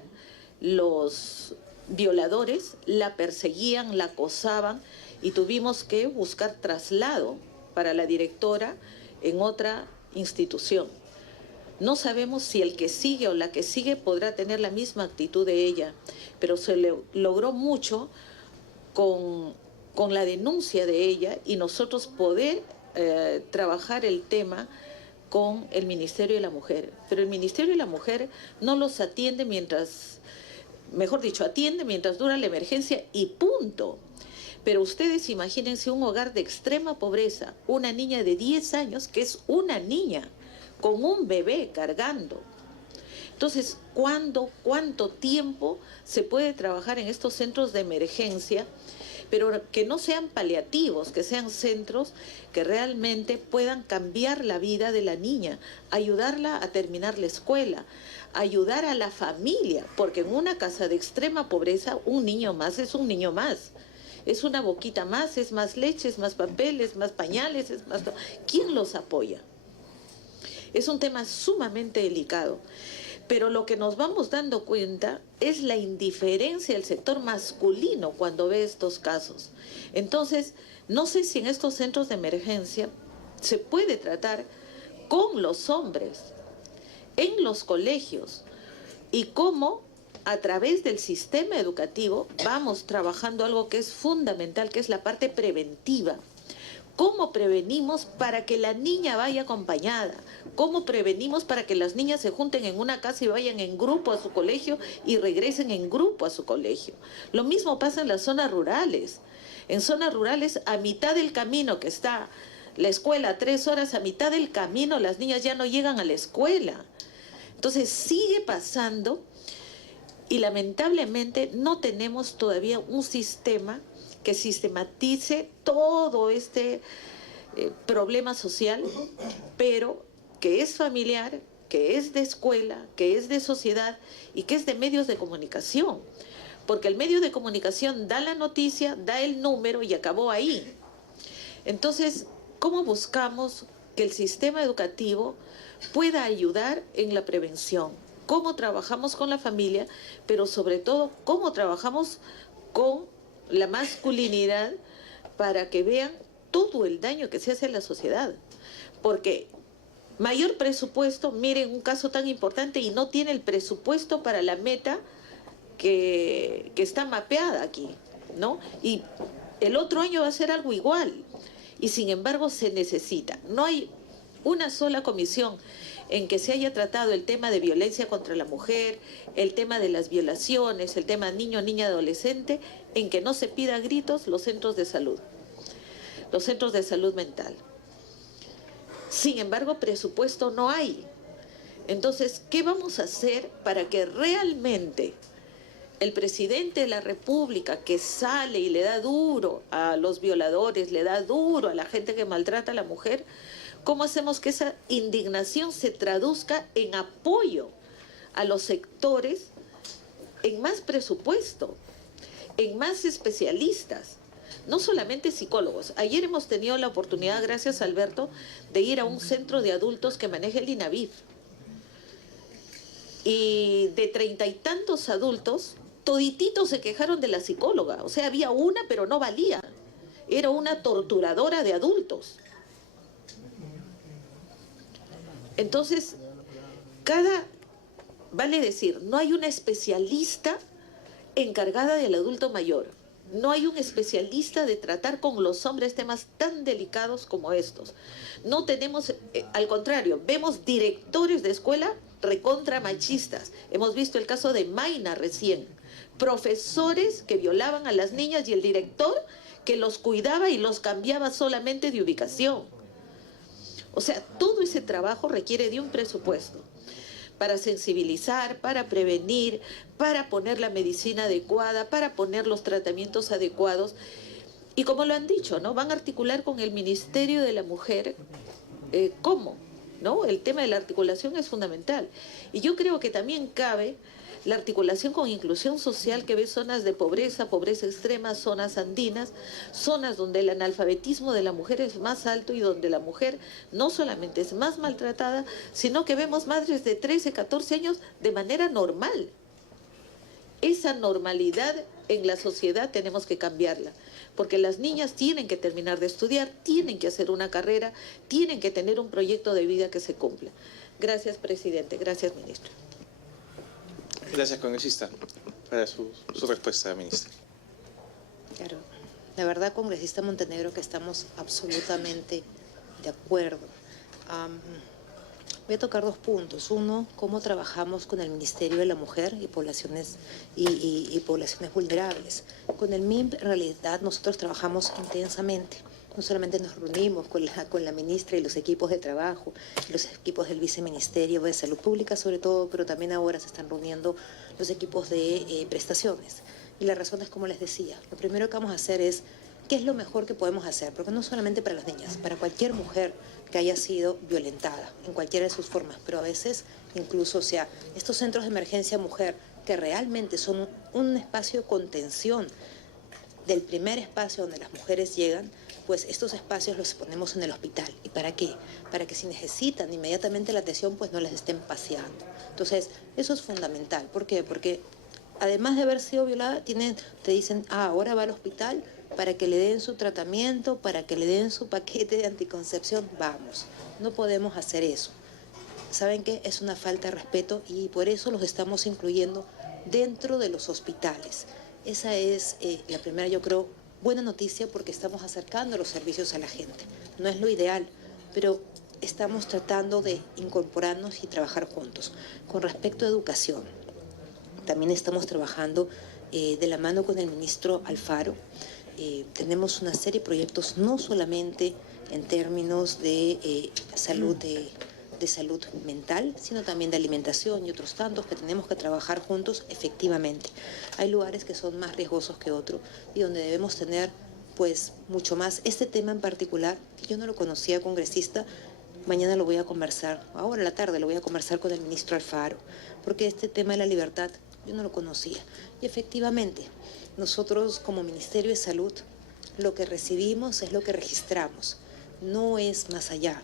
los violadores la perseguían, la acosaban y tuvimos que buscar traslado para la directora en otra institución. No sabemos si el que sigue o la que sigue podrá tener la misma actitud de ella, pero se logró mucho con la denuncia de ella y nosotros poder trabajar el tema con el Ministerio de la Mujer. Pero el Ministerio de la Mujer no los atiende mientras, mejor dicho, atiende mientras dura la emergencia y punto. Pero ustedes imagínense un hogar de extrema pobreza, una niña de 10 años, que es una niña, con un bebé cargando. Entonces, ¿cuánto tiempo se puede trabajar en estos centros de emergencia? Pero que no sean paliativos, que sean centros que realmente puedan cambiar la vida de la niña, ayudarla a terminar la escuela, ayudar a la familia, porque en una casa de extrema pobreza, un niño más es un niño más. Es una boquita más, es más leche, es más papeles, más pañales, es más... ¿Quién los apoya? Es un tema sumamente delicado, pero lo que nos vamos dando cuenta es la indiferencia del sector masculino cuando ve estos casos. Entonces, no sé si en estos centros de emergencia se puede tratar con los hombres, en los colegios, y cómo a través del sistema educativo vamos trabajando algo que es fundamental, que es la parte preventiva. ¿Cómo prevenimos para que la niña vaya acompañada? ¿Cómo prevenimos para que las niñas se junten en una casa y vayan en grupo a su colegio y regresen en grupo a su colegio? Lo mismo pasa en las zonas rurales. En zonas rurales, a mitad del camino que está la escuela, 3 horas, a mitad del camino las niñas ya no llegan a la escuela. Entonces sigue pasando y lamentablemente no tenemos todavía un sistema que sistematice todo este problema social, pero que es familiar, que es de escuela, que es de sociedad y que es de medios de comunicación. Porque el medio de comunicación da la noticia, da el número y acabó ahí. Entonces, ¿cómo buscamos que el sistema educativo pueda ayudar en la prevención? ¿Cómo trabajamos con la familia? Pero sobre todo, ¿cómo trabajamos con la masculinidad, para que vean todo el daño que se hace a la sociedad. Porque mayor presupuesto, miren un caso tan importante y no tiene el presupuesto para la meta que está mapeada aquí, ¿no? Y el otro año va a ser algo igual. Y sin embargo se necesita. No hay una sola comisión en que se haya tratado el tema de violencia contra la mujer, el tema de las violaciones, el tema niño, niña, adolescente, en que no se pida a gritos los centros de salud mental. Sin embargo, presupuesto no hay. Entonces, ¿qué vamos a hacer para que realmente el presidente de la República, que sale y le da duro a los violadores, le da duro a la gente que maltrata a la mujer, cómo hacemos que esa indignación se traduzca en apoyo a los sectores, en más presupuesto, en más especialistas? No solamente psicólogos. Ayer hemos tenido la oportunidad, gracias a Alberto, de ir a un centro de adultos que maneja el INAVIF. Y de 30 y tantos adultos, todititos se quejaron de la psicóloga. O sea, había una, pero no valía. Era una torturadora de adultos. Entonces, vale decir, no hay una especialista encargada del adulto mayor. No hay un especialista de tratar con los hombres temas tan delicados como estos. No tenemos, al contrario, vemos directores de escuela recontra machistas. Hemos visto el caso de Mayna recién. Profesores que violaban a las niñas y el director que los cuidaba y los cambiaba solamente de ubicación. O sea, todo ese trabajo requiere de un presupuesto para sensibilizar, para prevenir, para poner la medicina adecuada, para poner los tratamientos adecuados. Y como lo han dicho, ¿no? Van a articular con el Ministerio de la Mujer cómo, ¿no? El tema de la articulación es fundamental. Y yo creo que también cabe la articulación con inclusión social, que ve zonas de pobreza, pobreza extrema, zonas andinas, zonas donde el analfabetismo de la mujer es más alto y donde la mujer no solamente es más maltratada, sino que vemos madres de 13, 14 años de manera normal. Esa normalidad en la sociedad tenemos que cambiarla, porque las niñas tienen que terminar de estudiar, tienen que hacer una carrera, tienen que tener un proyecto de vida que se cumpla. Gracias, presidente. Gracias, ministro. Gracias, congresista, para su respuesta, ministra. Claro, la verdad, congresista Montenegro, que estamos absolutamente de acuerdo. Voy a tocar dos puntos. Uno, cómo trabajamos con el Ministerio de la Mujer y poblaciones vulnerables. Con el MIMP, en realidad, nosotros trabajamos intensamente. No solamente nos reunimos con la ministra y los equipos de trabajo, los equipos del Viceministerio de Salud Pública sobre todo, pero también ahora se están reuniendo los equipos de prestaciones. Y la razón es, como les decía, lo primero que vamos a hacer es qué es lo mejor que podemos hacer, porque no solamente para las niñas, para cualquier mujer que haya sido violentada, en cualquiera de sus formas, pero a veces incluso, o sea, estos centros de emergencia mujer, que realmente son un espacio de contención del primer espacio donde las mujeres llegan, pues estos espacios los ponemos en el hospital. ¿Y para qué? Para que si necesitan inmediatamente la atención, pues no les estén paseando. Entonces, eso es fundamental. ¿Por qué? Porque además de haber sido violada, te dicen, ahora va al hospital para que le den su tratamiento, para que le den su paquete de anticoncepción. Vamos, no podemos hacer eso. ¿Saben qué? Es una falta de respeto y por eso los estamos incluyendo dentro de los hospitales. Esa es la primera, yo creo, buena noticia, porque estamos acercando los servicios a la gente. No es lo ideal, pero estamos tratando de incorporarnos y trabajar juntos. Con respecto a educación, también estamos trabajando de la mano con el ministro Alfaro. Tenemos una serie de proyectos, no solamente en términos de salud de salud mental, sino también de alimentación y otros tantos que tenemos que trabajar juntos efectivamente. Hay lugares que son más riesgosos que otros y donde debemos tener pues mucho más. Este tema en particular, que yo no lo conocía, congresista, mañana lo voy a conversar, ahora en la tarde lo voy a conversar con el ministro Alfaro, porque este tema de la libertad yo no lo conocía. Y efectivamente, nosotros como Ministerio de Salud, lo que recibimos es lo que registramos, no es más allá,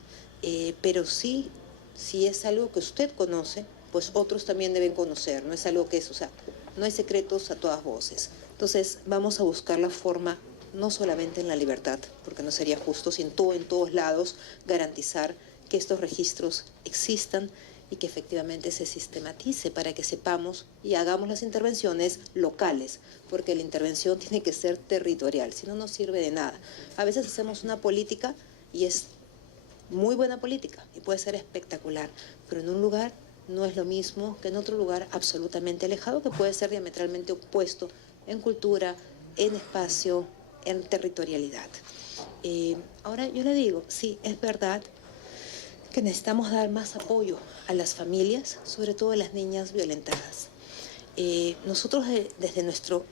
pero sí, si es algo que usted conoce, pues otros también deben conocer, no es algo que es, o sea, no hay secretos a todas voces. Entonces vamos a buscar la forma, no solamente en la libertad, porque no sería justo, sino en todos lados garantizar que estos registros existan y que efectivamente se sistematice para que sepamos y hagamos las intervenciones locales, porque la intervención tiene que ser territorial, si no, no sirve de nada. A veces hacemos una política y es muy buena política y puede ser espectacular, pero en un lugar no es lo mismo que en otro lugar absolutamente alejado, que puede ser diametralmente opuesto en cultura, en espacio, en territorialidad. Ahora yo le digo, sí, es verdad que necesitamos dar más apoyo a las familias, sobre todo a las niñas violentadas. Nosotros desde nuestro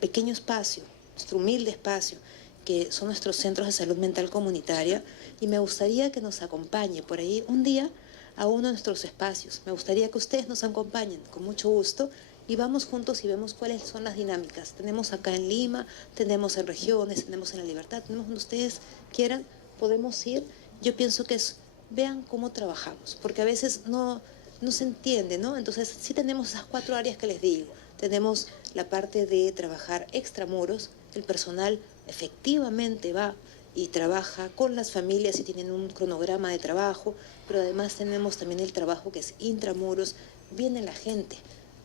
pequeño espacio, nuestro humilde espacio, que son nuestros centros de salud mental comunitaria, y me gustaría que nos acompañe por ahí un día a uno de nuestros espacios. Me gustaría que ustedes nos acompañen con mucho gusto y vamos juntos y vemos cuáles son las dinámicas. Tenemos acá en Lima, tenemos en regiones, tenemos en La Libertad, tenemos donde ustedes quieran, podemos ir. Yo pienso que vean cómo trabajamos, porque a veces no se entiende, ¿no? Entonces sí tenemos esas 4 áreas que les digo. Tenemos la parte de trabajar extramuros, el personal efectivamente va y trabaja con las familias y tienen un cronograma de trabajo, pero además tenemos también el trabajo que es intramuros, viene la gente.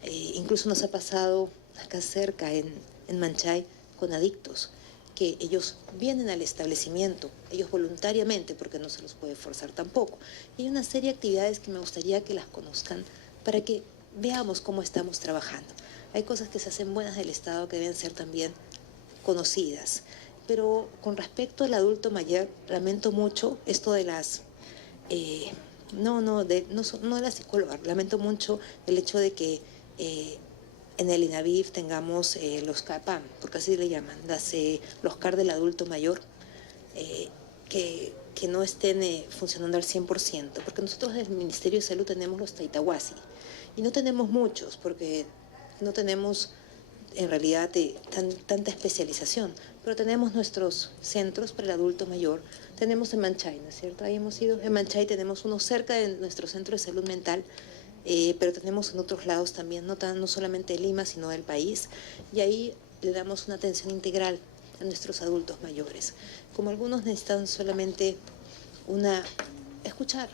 Incluso nos ha pasado acá cerca en Manchay con adictos, que ellos vienen al establecimiento, ellos voluntariamente, porque no se los puede forzar tampoco. Y hay una serie de actividades que me gustaría que las conozcan para que veamos cómo estamos trabajando. Hay cosas que se hacen buenas del Estado que deben ser también conocidas. Pero con respecto al adulto mayor, lamento mucho esto de las... no de la psicóloga, lamento mucho el hecho de que en el INAVIF tengamos los CAPAM, porque así le llaman, los CAR del adulto mayor, que no estén funcionando al 100%, porque nosotros del Ministerio de Salud tenemos los Taitahuasi, y no tenemos muchos, porque no tenemos en realidad tanta especialización, pero tenemos nuestros centros para el adulto mayor, tenemos en Manchay, ¿no es cierto? Ahí hemos ido, en Manchay tenemos uno cerca de nuestro centro de salud mental, pero tenemos en otros lados también, no solamente de Lima, sino del país, y ahí le damos una atención integral a nuestros adultos mayores. Como algunos necesitan solamente escuchar,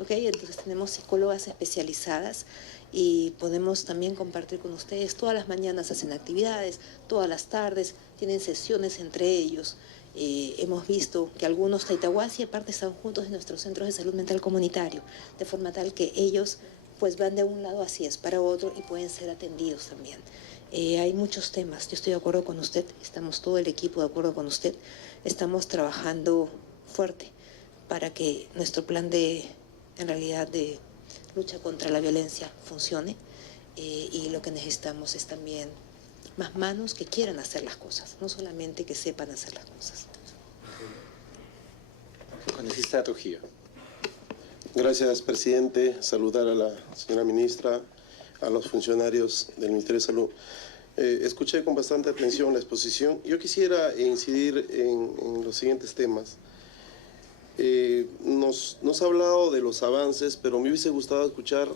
¿ok? Entonces tenemos psicólogas especializadas y podemos también compartir con ustedes. Todas las mañanas hacen actividades, todas las tardes tienen sesiones entre ellos. Hemos visto que algunos Taitahuasi aparte están juntos en nuestros centros de salud mental comunitario, de forma tal que ellos pues van de un lado así es para otro y pueden ser atendidos también. Hay muchos temas, yo estoy de acuerdo con usted, estamos todo el equipo de acuerdo con usted, estamos trabajando fuerte para que nuestro plan en realidad de lucha contra la violencia funcione, y lo que necesitamos es también más manos que quieran hacer las cosas, no solamente que sepan hacer las cosas. Congresista Trujillo. Gracias, presidente. Saludar a la señora ministra, a los funcionarios del Ministerio de Salud. Escuché con bastante atención la exposición. Yo quisiera incidir en los siguientes temas. Nos ha hablado de los avances, pero me hubiese gustado escuchar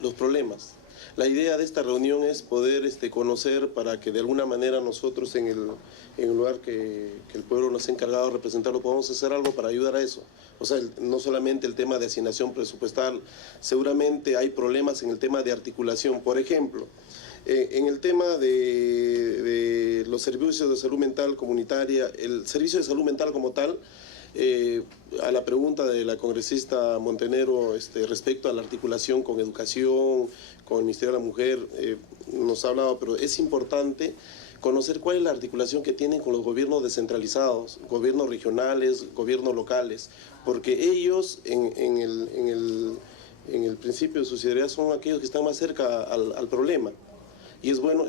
los problemas. La idea de esta reunión es poder conocer para que de alguna manera nosotros en el lugar que el pueblo nos ha encargado de representarlo podamos hacer algo para ayudar a eso. O sea, no solamente el tema de asignación presupuestal, seguramente hay problemas en el tema de articulación. Por ejemplo, en el tema de los servicios de salud mental comunitaria, el servicio de salud mental como tal, a la pregunta de la congresista Montenegro respecto a la articulación con educación, con el Ministerio de la Mujer, nos ha hablado, pero es importante conocer cuál es la articulación que tienen con los gobiernos descentralizados, gobiernos regionales, gobiernos locales, porque ellos en el principio de subsidiariedad son aquellos que están más cerca al problema. Y es bueno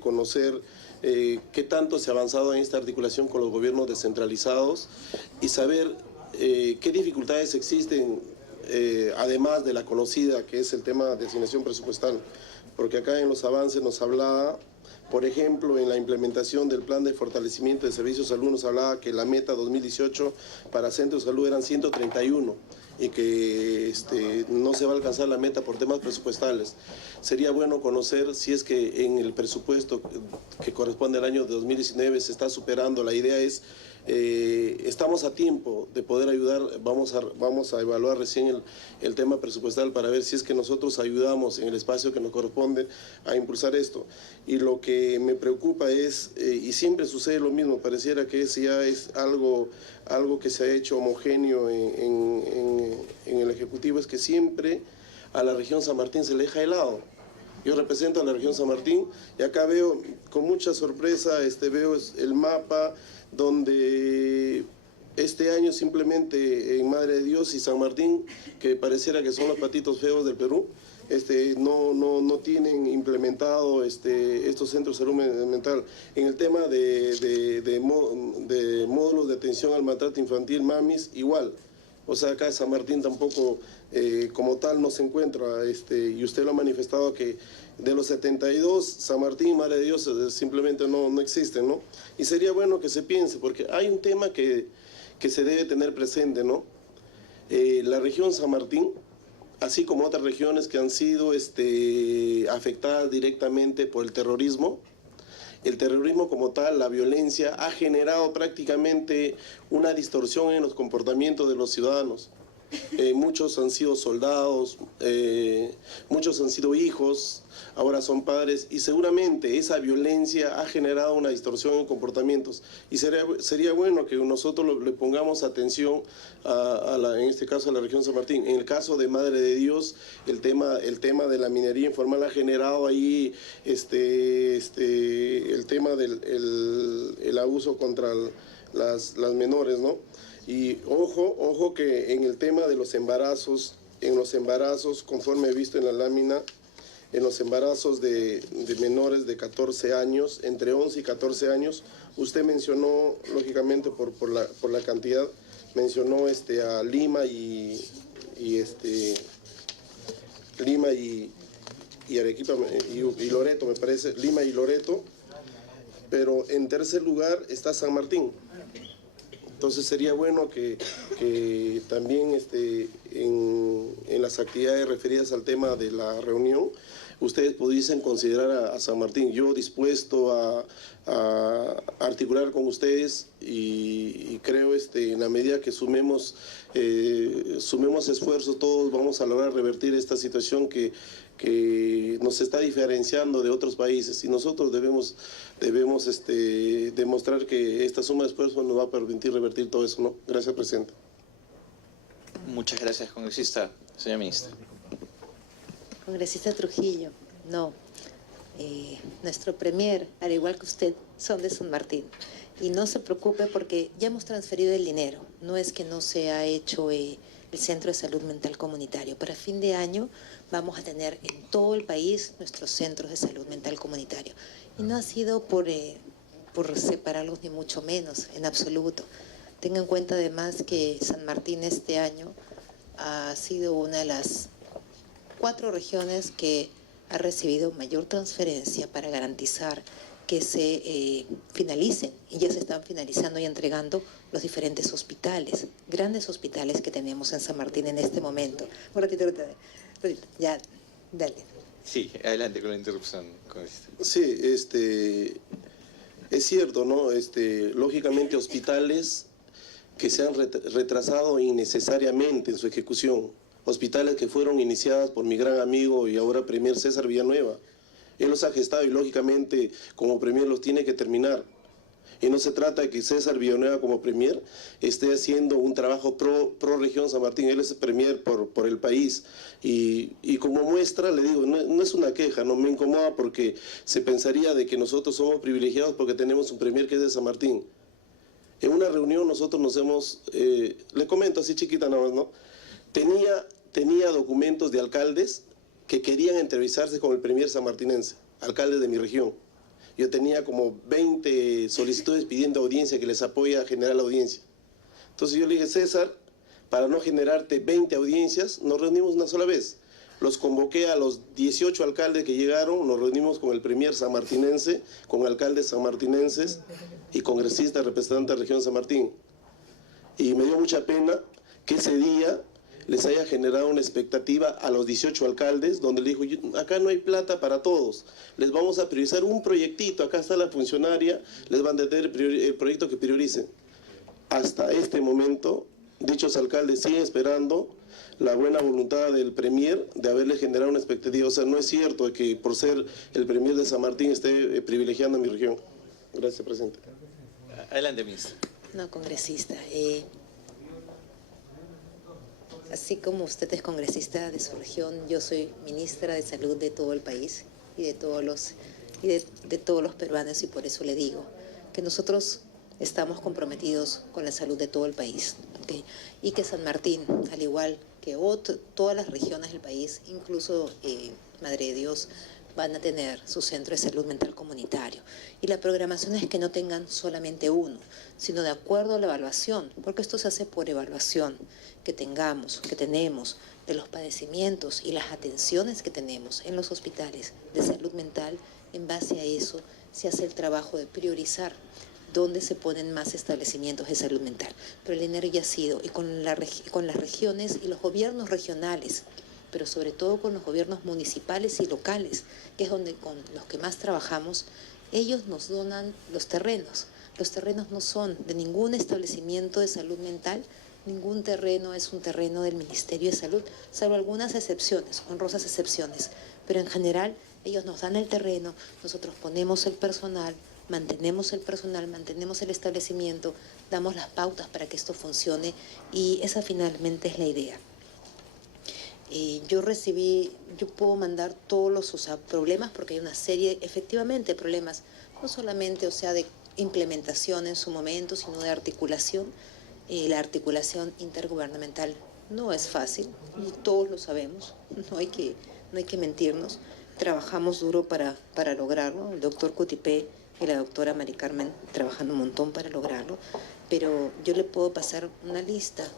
conocer qué tanto se ha avanzado en esta articulación con los gobiernos descentralizados y saber qué dificultades existen además de la conocida que es el tema de asignación presupuestal, porque acá en los avances nos hablaba, por ejemplo, en la implementación del plan de fortalecimiento de servicios de salud nos hablaba que la meta 2018 para centros de salud eran 131 y que no se va a alcanzar la meta por temas presupuestales. Sería bueno conocer si es que en el presupuesto que corresponde al año 2019 se está superando. La idea es, estamos a tiempo de poder ayudar, vamos a evaluar recién el tema presupuestal para ver si es que nosotros ayudamos en el espacio que nos corresponde a impulsar esto. Y lo que me preocupa es, y siempre sucede lo mismo, pareciera que ese ya es algo que se ha hecho homogéneo en el Ejecutivo, es que siempre a la región San Martín se le deja de lado. Yo represento a la región San Martín y acá veo con mucha sorpresa, veo el mapa donde este año simplemente en Madre de Dios y San Martín, que pareciera que son los patitos feos del Perú, no tienen implementado estos centros de salud mental. En el tema de módulos de atención al maltrato infantil, MAMIS, igual. O sea, acá San Martín tampoco como tal no se encuentra, y usted lo ha manifestado que de los 72, San Martín y Madre de Dios simplemente no existen, ¿no? Y sería bueno que se piense, porque hay un tema que se debe tener presente, ¿no? La región San Martín, así como otras regiones que han sido afectadas directamente por el terrorismo como tal, la violencia, ha generado prácticamente una distorsión en los comportamientos de los ciudadanos. Muchos han sido soldados, muchos han sido hijos, ahora son padres, y seguramente esa violencia ha generado una distorsión en comportamientos. Y sería bueno que nosotros le pongamos atención en este caso a la región San Martín. En el caso de Madre de Dios, el tema de la minería informal ha generado ahí el tema del abuso contra las menores, ¿no? Y ojo que en el tema de los embarazos, conforme he visto en la lámina, en los embarazos de menores de 14 años, entre 11 y 14 años, usted mencionó, lógicamente por la cantidad, mencionó a Lima y Arequipa y Loreto, me parece, Lima y Loreto, pero en tercer lugar está San Martín. Entonces sería bueno que también en las actividades referidas al tema de la reunión, ustedes pudiesen considerar a San Martín. Yo dispuesto a articular con ustedes y creo en la medida que sumemos esfuerzos, todos vamos a lograr revertir esta situación que nos está diferenciando de otros países, y nosotros debemos demostrar que esta suma de esfuerzos nos va a permitir revertir todo eso, ¿no? Gracias, presidente. Muchas gracias, congresista. Señora ministra. Congresista Trujillo, no. Nuestro premier, al igual que usted, son de San Martín. Y no se preocupe porque ya hemos transferido el dinero. No es que no se ha hecho el Centro de Salud Mental Comunitario. Para fin de año vamos a tener en todo el país nuestros centros de salud mental comunitario. Y no ha sido por separarlos ni mucho menos, en absoluto. Tenga en cuenta además que San Martín este año ha sido una de las 4 regiones que ha recibido mayor transferencia para garantizar que se finalicen, y ya se están finalizando y entregando los diferentes hospitales, grandes hospitales que tenemos en San Martín en este momento. Un ratito, ya, dale. Sí, adelante con la interrupción, congresista. Sí, es cierto, ¿no? Lógicamente hospitales que se han retrasado innecesariamente en su ejecución, hospitales que fueron iniciadas por mi gran amigo y ahora premier César Villanueva. Él los ha gestado y lógicamente como premier los tiene que terminar. Y no se trata de que César Villanueva como premier esté haciendo un trabajo pro región San Martín. Él es premier por el país. Y como muestra, le digo, no es una queja, no me incomoda porque se pensaría de que nosotros somos privilegiados porque tenemos un premier que es de San Martín. En una reunión nosotros nos hemos, le comento así chiquita nada más, ¿no? Tenía documentos de alcaldes que querían entrevistarse con el premier sanmartinense, alcalde de mi región. Yo tenía como 20 solicitudes pidiendo audiencia, que les apoya a generar la audiencia. Entonces yo le dije, César, para no generarte 20 audiencias, nos reunimos una sola vez. Los convoqué a los 18 alcaldes que llegaron, nos reunimos con el premier sanmartinense, con alcaldes sanmartinenses y congresistas representantes de la región de San Martín. Y me dio mucha pena que ese día les haya generado una expectativa a los 18 alcaldes, donde le dijo, acá no hay plata para todos, les vamos a priorizar un proyectito, acá está la funcionaria, les van a tener el proyecto que prioricen. Hasta este momento, dichos alcaldes siguen esperando la buena voluntad del premier de haberle generado una expectativa. O sea, no es cierto que por ser el premier de San Martín esté privilegiando a mi región. Gracias, presidente. Adelante, ministra. No, congresista. Así como usted es congresista de su región, yo soy ministra de Salud de todo el país y de todos los peruanos, y por eso le digo que nosotros estamos comprometidos con la salud de todo el país, ¿okay? Y que San Martín, al igual que todas las regiones del país, incluso Madre de Dios, van a tener su centro de salud mental comunitario. Y la programación es que no tengan solamente uno, sino de acuerdo a la evaluación, porque esto se hace por evaluación que tenemos de los padecimientos y las atenciones que tenemos en los hospitales de salud mental. En base a eso se hace el trabajo de priorizar dónde se ponen más establecimientos de salud mental. Pero el dinero ya ha sido, y con las regiones y los gobiernos regionales, pero sobre todo con los gobiernos municipales y locales, que es donde con los que más trabajamos, ellos nos donan los terrenos. Los terrenos no son de ningún establecimiento de salud mental, ningún terreno es un terreno del Ministerio de Salud, salvo algunas excepciones, honrosas excepciones, pero en general ellos nos dan el terreno, nosotros ponemos el personal, mantenemos el establecimiento, damos las pautas para que esto funcione, y esa finalmente es la idea. Yo puedo mandar todos los problemas, porque hay una serie, efectivamente, de problemas, no solamente, de implementación en su momento, sino de articulación. La articulación intergubernamental no es fácil, y todos lo sabemos, no hay que mentirnos. Trabajamos duro para lograrlo, el doctor Cutipé y la doctora Mari Carmen trabajando un montón para lograrlo, pero yo le puedo pasar una lista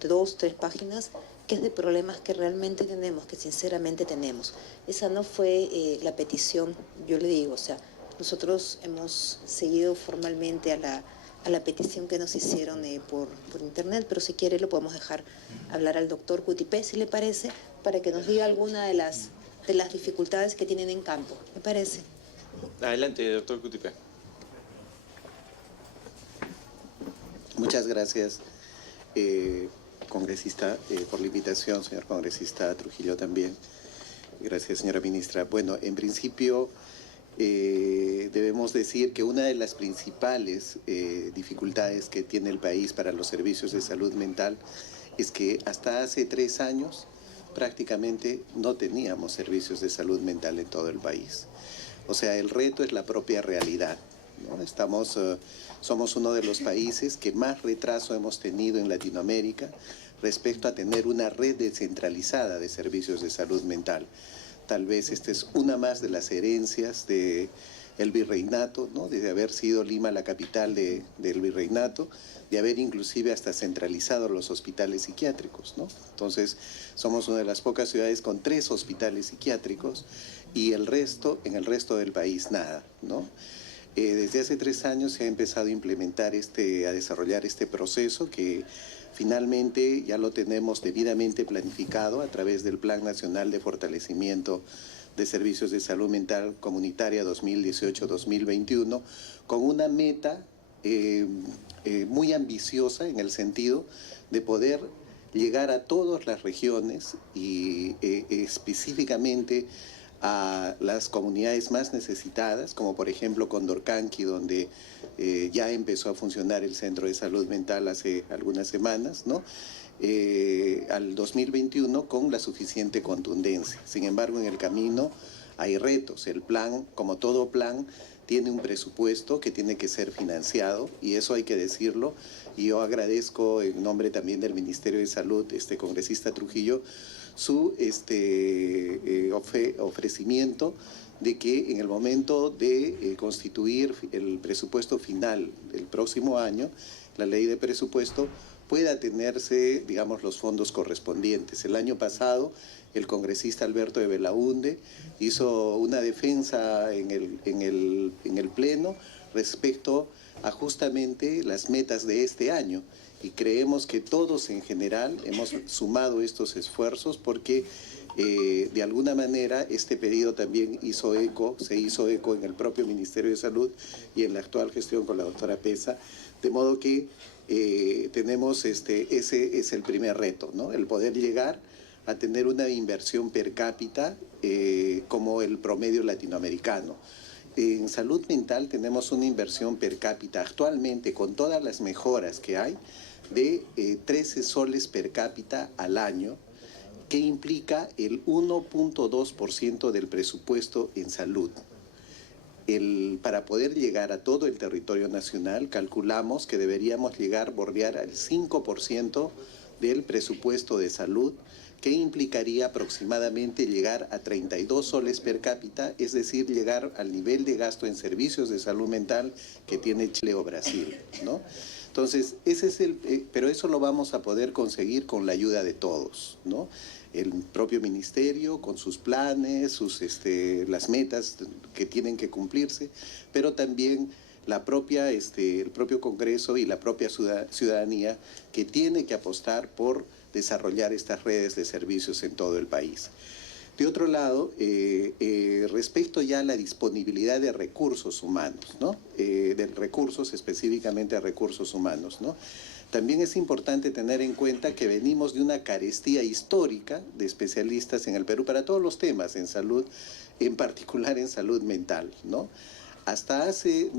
de 2, 3 páginas que es de problemas que realmente tenemos, que sinceramente tenemos. Esa no fue la petición, yo le digo, nosotros hemos seguido formalmente a la petición que nos hicieron por internet, pero si quiere lo podemos dejar hablar al doctor Cutipé, si le parece, para que nos diga alguna de las dificultades que tienen en campo. ¿Me parece? Adelante, doctor Cutipé. Muchas gracias, congresista, por la invitación, señor congresista Trujillo también. Gracias, señora ministra. Bueno, en principio debemos decir que una de las principales dificultades que tiene el país para los servicios de salud mental es que hasta hace 3 años prácticamente no teníamos servicios de salud mental en todo el país. O sea, el reto es la propia realidad, ¿no? Somos uno de los países que más retraso hemos tenido en Latinoamérica respecto a tener una red descentralizada de servicios de salud mental. Tal vez esta es una más de las herencias del virreinato, ¿no? De haber sido Lima la capital del virreinato, de haber inclusive hasta centralizado los hospitales psiquiátricos, ¿no? Entonces, somos una de las pocas ciudades con 3 hospitales psiquiátricos, y en el resto del país nada, ¿no? Desde hace 3 años se ha empezado a implementar a desarrollar este proceso que finalmente ya lo tenemos debidamente planificado a través del Plan Nacional de Fortalecimiento de Servicios de Salud Mental Comunitaria 2018-2021, con una meta muy ambiciosa en el sentido de poder llegar a todas las regiones y específicamente a las comunidades más necesitadas, como por ejemplo Condorcanqui, donde ya empezó a funcionar el Centro de Salud Mental hace algunas semanas, ¿no? Al 2021 con la suficiente contundencia. Sin embargo, en el camino hay retos. El plan, como todo plan, tiene un presupuesto que tiene que ser financiado, y eso hay que decirlo. Y yo agradezco en nombre también del Ministerio de Salud, congresista Trujillo, su ofrecimiento de que en el momento de constituir el presupuesto final del próximo año, la ley de presupuesto, pueda tenerse, digamos, los fondos correspondientes. El año pasado, el congresista Alberto de Belaunde hizo una defensa en el Pleno respecto a justamente las metas de este año. Y creemos que todos en general hemos sumado estos esfuerzos porque de alguna manera este pedido también se hizo eco en el propio Ministerio de Salud y en la actual gestión con la doctora Pesa, de modo que tenemos ese es el primer reto, ¿no? El poder llegar a tener una inversión per cápita como el promedio latinoamericano. En salud mental tenemos una inversión per cápita actualmente, con todas las mejoras que hay, de 13 soles per cápita al año, que implica el 1.2% del presupuesto en salud. Para poder llegar a todo el territorio nacional, calculamos que deberíamos bordear al 5% del presupuesto de salud, que implicaría aproximadamente llegar a 32 soles per cápita, es decir, llegar al nivel de gasto en servicios de salud mental que tiene Chile o Brasil, ¿no? Entonces, pero eso lo vamos a poder conseguir con la ayuda de todos, ¿no? El propio ministerio con sus planes, las metas que tienen que cumplirse, pero también el propio Congreso y la propia ciudadanía que tiene que apostar por desarrollar estas redes de servicios en todo el país. De otro lado, respecto ya a la disponibilidad de recursos humanos, ¿no? De recursos, específicamente de recursos humanos, ¿no? También es importante tener en cuenta que venimos de una carestía histórica de especialistas en el Perú para todos los temas en salud, en particular en salud mental, ¿no? Hasta hace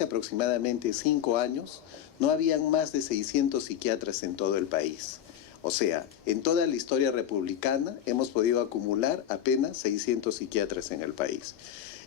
aproximadamente 5 años no habían más de 600 psiquiatras en todo el país. O sea, en toda la historia republicana hemos podido acumular apenas 600 psiquiatras en el país.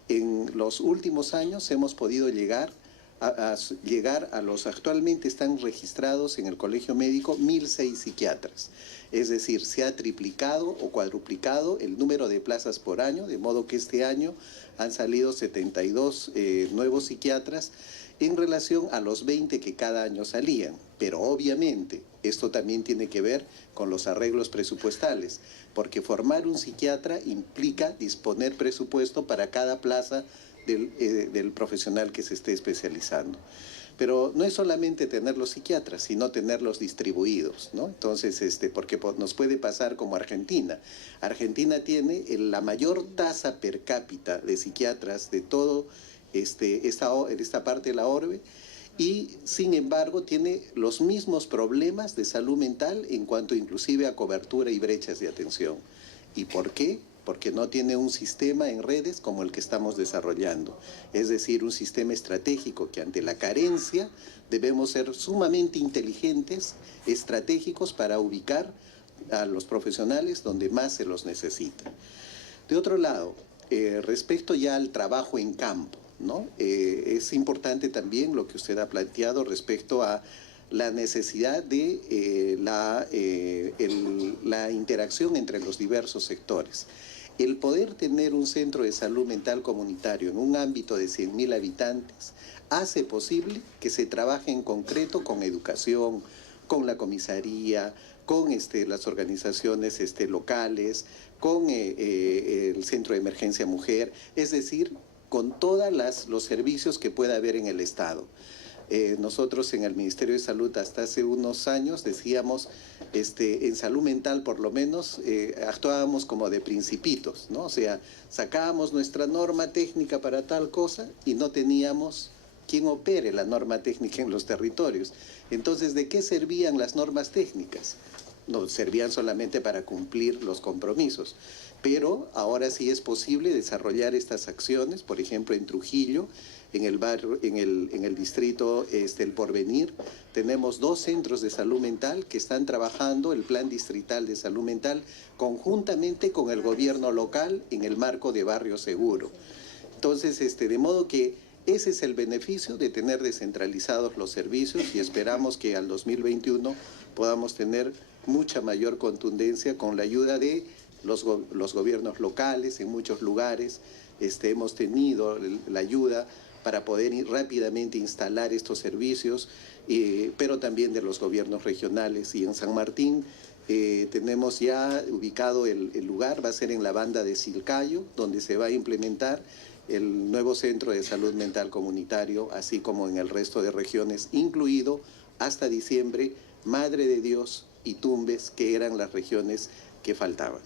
En los últimos años hemos podido llegar a los actualmente están registrados en el Colegio Médico 1.006 psiquiatras. Es decir, se ha triplicado o cuadruplicado el número de plazas por año, de modo que este año han salido 72 nuevos psiquiatras en relación a los 20 que cada año salían. Pero obviamente esto también tiene que ver con los arreglos presupuestales, porque formar un psiquiatra implica disponer presupuesto para cada plaza del profesional que se esté especializando. Pero no es solamente tener los psiquiatras, sino tenerlos distribuidos, ¿no? Entonces, porque nos puede pasar como Argentina. Argentina tiene la mayor tasa per cápita de psiquiatras de todo esta parte de la orbe, y sin embargo tiene los mismos problemas de salud mental en cuanto inclusive a cobertura y brechas de atención. ¿Y por qué? Porque no tiene un sistema en redes como el que estamos desarrollando. Es decir, un sistema estratégico que ante la carencia debemos ser sumamente inteligentes, estratégicos para ubicar a los profesionales donde más se los necesita. De otro lado, respecto ya al trabajo en campo, ¿no? Es importante también lo que usted ha planteado respecto a la necesidad de la interacción entre los diversos sectores. El poder tener un centro de salud mental comunitario en un ámbito de 100.000 habitantes hace posible que se trabaje en concreto con educación, con la comisaría, con las organizaciones locales, con el Centro de Emergencia Mujer, es decir, con todos los servicios que pueda haber en el Estado. Nosotros en el Ministerio de Salud hasta hace unos años decíamos, en salud mental por lo menos, actuábamos como de principitos, ¿no? O sea, sacábamos nuestra norma técnica para tal cosa y no teníamos quien opere la norma técnica en los territorios. Entonces, ¿de qué servían las normas técnicas? No servían solamente para cumplir los compromisos. Pero ahora sí es posible desarrollar estas acciones, por ejemplo en Trujillo, en el barrio, en el distrito El Porvenir, tenemos 2 centros de salud mental que están trabajando el plan distrital de salud mental conjuntamente con el gobierno local en el marco de Barrio Seguro. Entonces, de modo que ese es el beneficio de tener descentralizados los servicios y esperamos que al 2021 podamos tener mucha mayor contundencia con la ayuda de los gobiernos locales. En muchos lugares hemos tenido la ayuda para poder rápidamente instalar estos servicios, pero también de los gobiernos regionales. Y en San Martín tenemos ya ubicado el lugar, va a ser en la banda de Chilcayo, donde se va a implementar el nuevo centro de salud mental comunitario, así como en el resto de regiones, incluido hasta diciembre Madre de Dios y Tumbes, que eran las regiones que faltaban.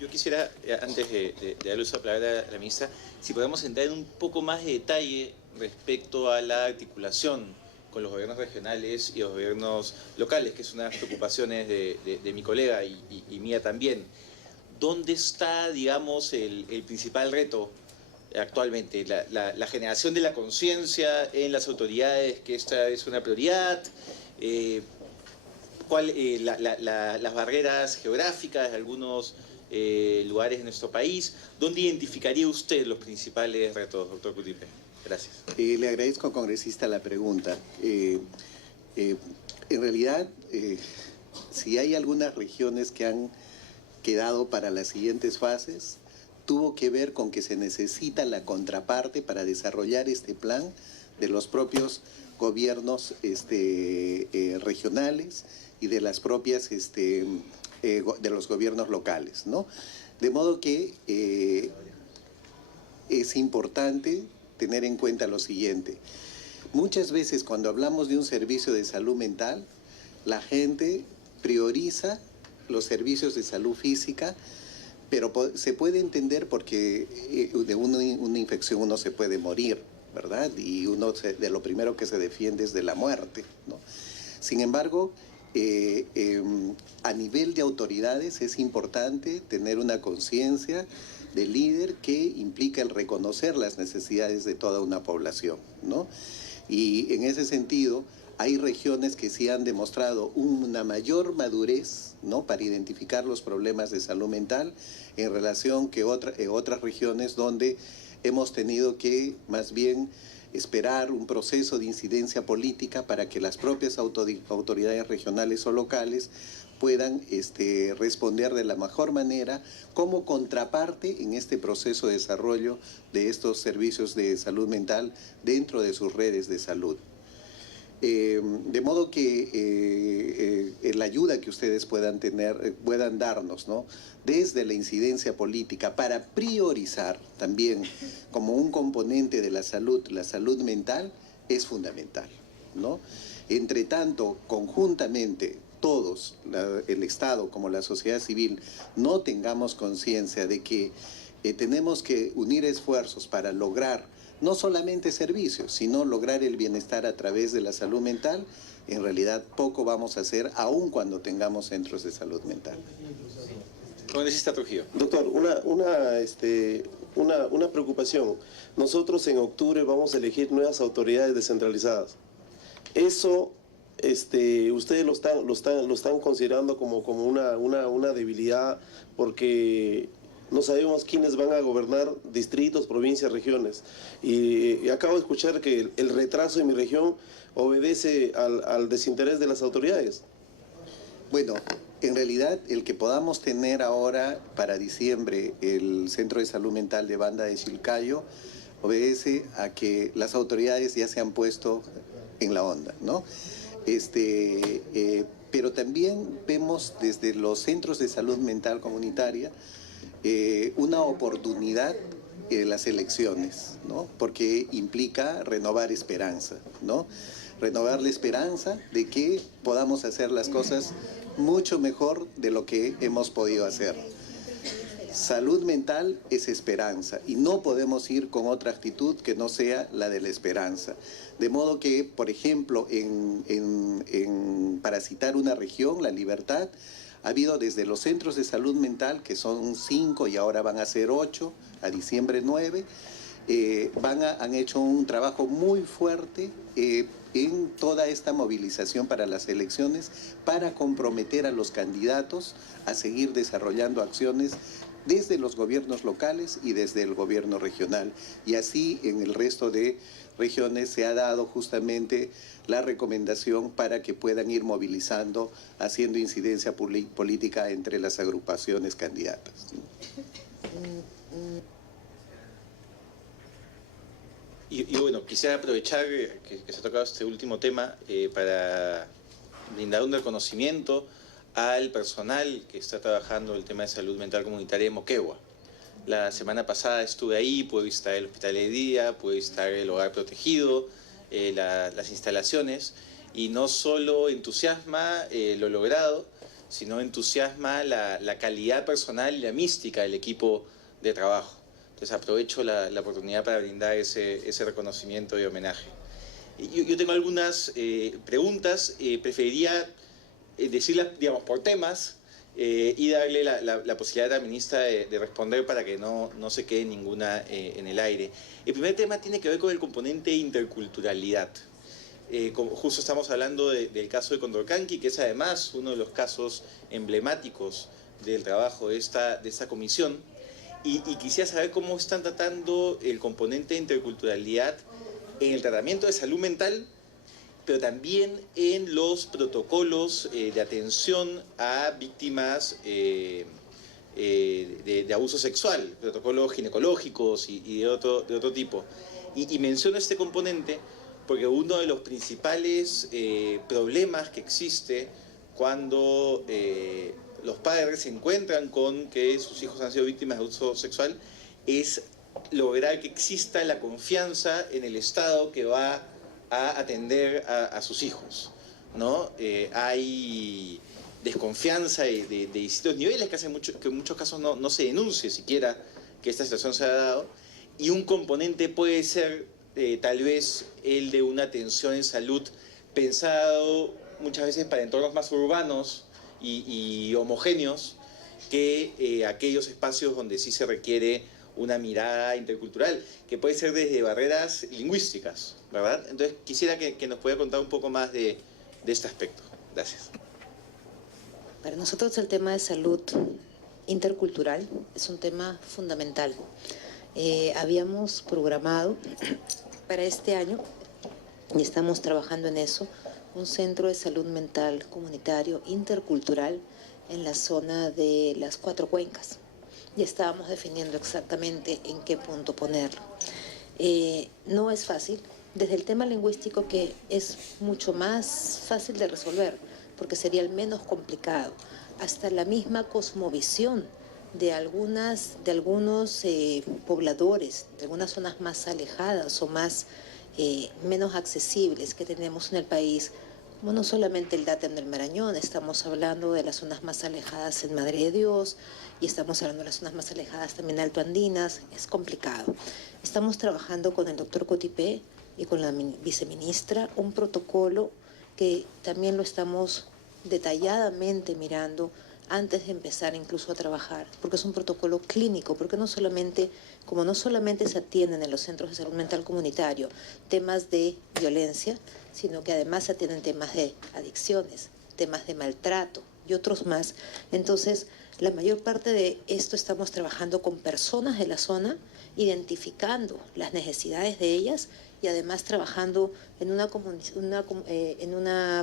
Yo quisiera, antes de darle uso a la palabra a la ministra, si podemos entrar en un poco más de detalle respecto a la articulación con los gobiernos regionales y los gobiernos locales, que es una de las preocupaciones de mi colega y mía también. ¿Dónde está, digamos, el principal reto actualmente? La generación de la conciencia en las autoridades, que esta es una prioridad, las barreras geográficas de algunos lugares de nuestro país. ¿Dónde identificaría usted los principales retos, doctor Cutipe? Gracias. Le agradezco, congresista, la pregunta. En realidad, si hay algunas regiones que han quedado para las siguientes fases, tuvo que ver con que se necesita la contraparte para desarrollar este plan de los propios gobiernos regionales y de las propias de los gobiernos locales, ¿no? De modo que es importante tener en cuenta lo siguiente. Muchas veces cuando hablamos de un servicio de salud mental, la gente prioriza los servicios de salud física, pero se puede entender porque de una infección uno se puede morir, ¿verdad? Y uno de lo primero que se defiende es de la muerte, ¿no? Sin embargo, a nivel de autoridades es importante tener una conciencia de líder que implica el reconocer las necesidades de toda una población, ¿no? Y en ese sentido, hay regiones que sí han demostrado una mayor madurez, ¿no?, para identificar los problemas de salud mental en relación que otras regiones donde hemos tenido que más bien esperar un proceso de incidencia política para que las propias autoridades regionales o locales puedan responder de la mejor manera como contraparte en este proceso de desarrollo de estos servicios de salud mental dentro de sus redes de salud. De modo que la ayuda que ustedes puedan darnos, ¿no?, desde la incidencia política para priorizar también como un componente de la salud mental es fundamental, ¿no? Entre tanto, conjuntamente, todos, el Estado como la sociedad civil, no tengamos conciencia de que tenemos que unir esfuerzos para lograr no solamente servicios, sino lograr el bienestar a través de la salud mental, en realidad poco vamos a hacer aun cuando tengamos centros de salud mental. Congresista Trujillo. Doctor, una preocupación. Nosotros en octubre vamos a elegir nuevas autoridades descentralizadas. Eso ustedes lo están considerando como una debilidad, porque no sabemos quiénes van a gobernar distritos, provincias, regiones. Y acabo de escuchar que el retraso en mi región obedece al desinterés de las autoridades. Bueno, en realidad el que podamos tener ahora para diciembre el Centro de Salud Mental de Banda de Chilcayo obedece a que las autoridades ya se han puesto en la onda, ¿no? Pero también vemos desde los centros de salud mental comunitaria una oportunidad en las elecciones, ¿no? Porque implica renovar esperanza, ¿no? Renovar la esperanza de que podamos hacer las cosas mucho mejor de lo que hemos podido hacer. Salud mental es esperanza y no podemos ir con otra actitud que no sea la de la esperanza. De modo que, por ejemplo, para citar una región, La Libertad, ha habido desde los centros de salud mental, que son 5 y ahora van a ser 8, a diciembre 9, han hecho un trabajo muy fuerte en toda esta movilización para las elecciones, para comprometer a los candidatos a seguir desarrollando acciones desde los gobiernos locales y desde el gobierno regional. Y así en el resto de regiones se ha dado justamente la recomendación para que puedan ir movilizando, haciendo incidencia política entre las agrupaciones candidatas. Y bueno, quisiera aprovechar que se ha tocado este último tema para brindar un reconocimiento al personal que está trabajando el tema de salud mental comunitaria en Moquegua. La semana pasada estuve ahí, pude visitar el hospital de día, pude visitar el hogar protegido, las instalaciones, y no solo entusiasma lo logrado, sino entusiasma la calidad personal y la mística del equipo de trabajo. Entonces aprovecho la oportunidad para brindar ese reconocimiento y homenaje. Yo tengo algunas preguntas, preferiría decirlas, digamos, por temas y darle la posibilidad a la ministra de responder para que no se quede ninguna en el aire. El primer tema tiene que ver con el componente interculturalidad. Justo estamos hablando del caso de Condorcanqui, que es además uno de los casos emblemáticos del trabajo de esta comisión. Y quisiera saber cómo están tratando el componente de interculturalidad en el tratamiento de salud mental, pero también en los protocolos de atención a víctimas de abuso sexual, protocolos ginecológicos y de otro tipo. Y menciono este componente porque uno de los principales problemas que existe cuando los padres se encuentran con que sus hijos han sido víctimas de abuso sexual es lograr que exista la confianza en el Estado que va a atender a sus hijos, ¿no? Hay desconfianza de distintos niveles que hacen que en muchos casos no se denuncie siquiera que esta situación se ha dado, y un componente puede ser tal vez el de una atención en salud pensado muchas veces para entornos más urbanos y homogéneos que aquellos espacios donde sí se requiere una mirada intercultural, que puede ser desde barreras lingüísticas, ¿verdad? Entonces quisiera que nos pueda contar un poco más de este aspecto. Gracias. Para nosotros el tema de salud intercultural es un tema fundamental. Habíamos programado para este año, y estamos trabajando en eso, un centro de salud mental comunitario intercultural en la zona de las 4 cuencas. Y estábamos definiendo exactamente en qué punto ponerlo. No es fácil, desde el tema lingüístico, que es mucho más fácil de resolver, porque sería el menos complicado, hasta la misma cosmovisión de algunos pobladores, de algunas zonas más alejadas o menos accesibles que tenemos en el país, como no solamente el Datem del Marañón, estamos hablando de las zonas más alejadas en Madre de Dios, y estamos hablando de las zonas más alejadas también altoandinas. Es complicado. Estamos trabajando con el doctor Cotipé y con la viceministra un protocolo que también lo estamos detalladamente mirando antes de empezar incluso a trabajar, porque es un protocolo clínico, porque no solamente se atienden en los centros de salud mental comunitario temas de violencia, sino que además se atienden temas de adicciones, temas de maltrato y otros más. Entonces, la mayor parte de esto estamos trabajando con personas de la zona, identificando las necesidades de ellas y además trabajando en una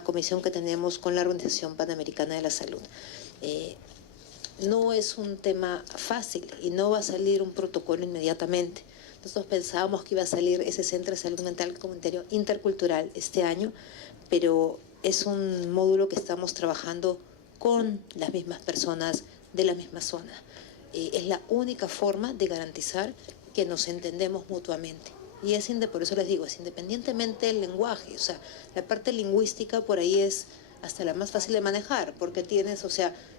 comisión que tenemos con la Organización Panamericana de la Salud. No es un tema fácil y no va a salir un protocolo inmediatamente. Nosotros pensábamos que iba a salir ese centro de salud mental comunitario intercultural este año, pero es un módulo que estamos trabajando con las mismas personas de la misma zona. Es la única forma de garantizar que nos entendemos mutuamente. Y por eso les digo, es independientemente del lenguaje, o sea, la parte lingüística por ahí es hasta la más fácil de manejar, porque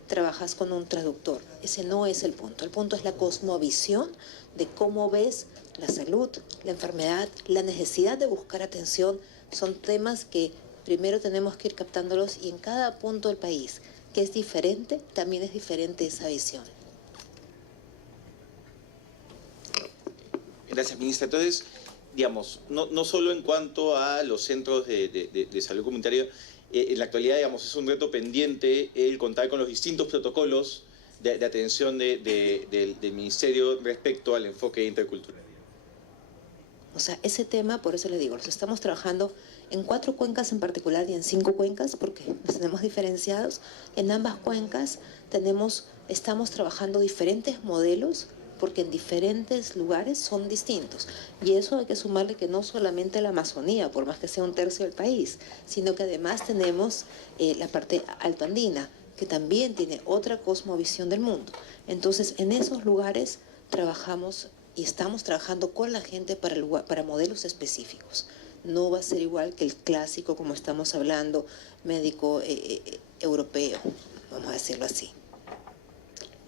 trabajas con un traductor. Ese no es el punto es la cosmovisión de cómo ves la salud, la enfermedad, la necesidad de buscar atención. Son temas que primero tenemos que ir captándolos, y en cada punto del país, que es diferente, también es diferente esa visión. Gracias, ministra. Entonces, digamos, no solo en cuanto a los centros de salud comunitaria, en la actualidad, digamos, es un reto pendiente el contar con los distintos protocolos de atención del Ministerio respecto al enfoque intercultural. O sea, ese tema, por eso les digo, los estamos trabajando en 4 cuencas en particular y en 5 cuencas, porque los tenemos diferenciados. En ambas cuencas estamos trabajando diferentes modelos porque en diferentes lugares son distintos. Y eso hay que sumarle que no solamente la Amazonía, por más que sea un tercio del país, sino que además tenemos la parte altoandina, que también tiene otra cosmovisión del mundo. Entonces, en esos lugares trabajamos y estamos trabajando con la gente para modelos específicos. No va a ser igual que el clásico, como estamos hablando, médico europeo, vamos a decirlo así.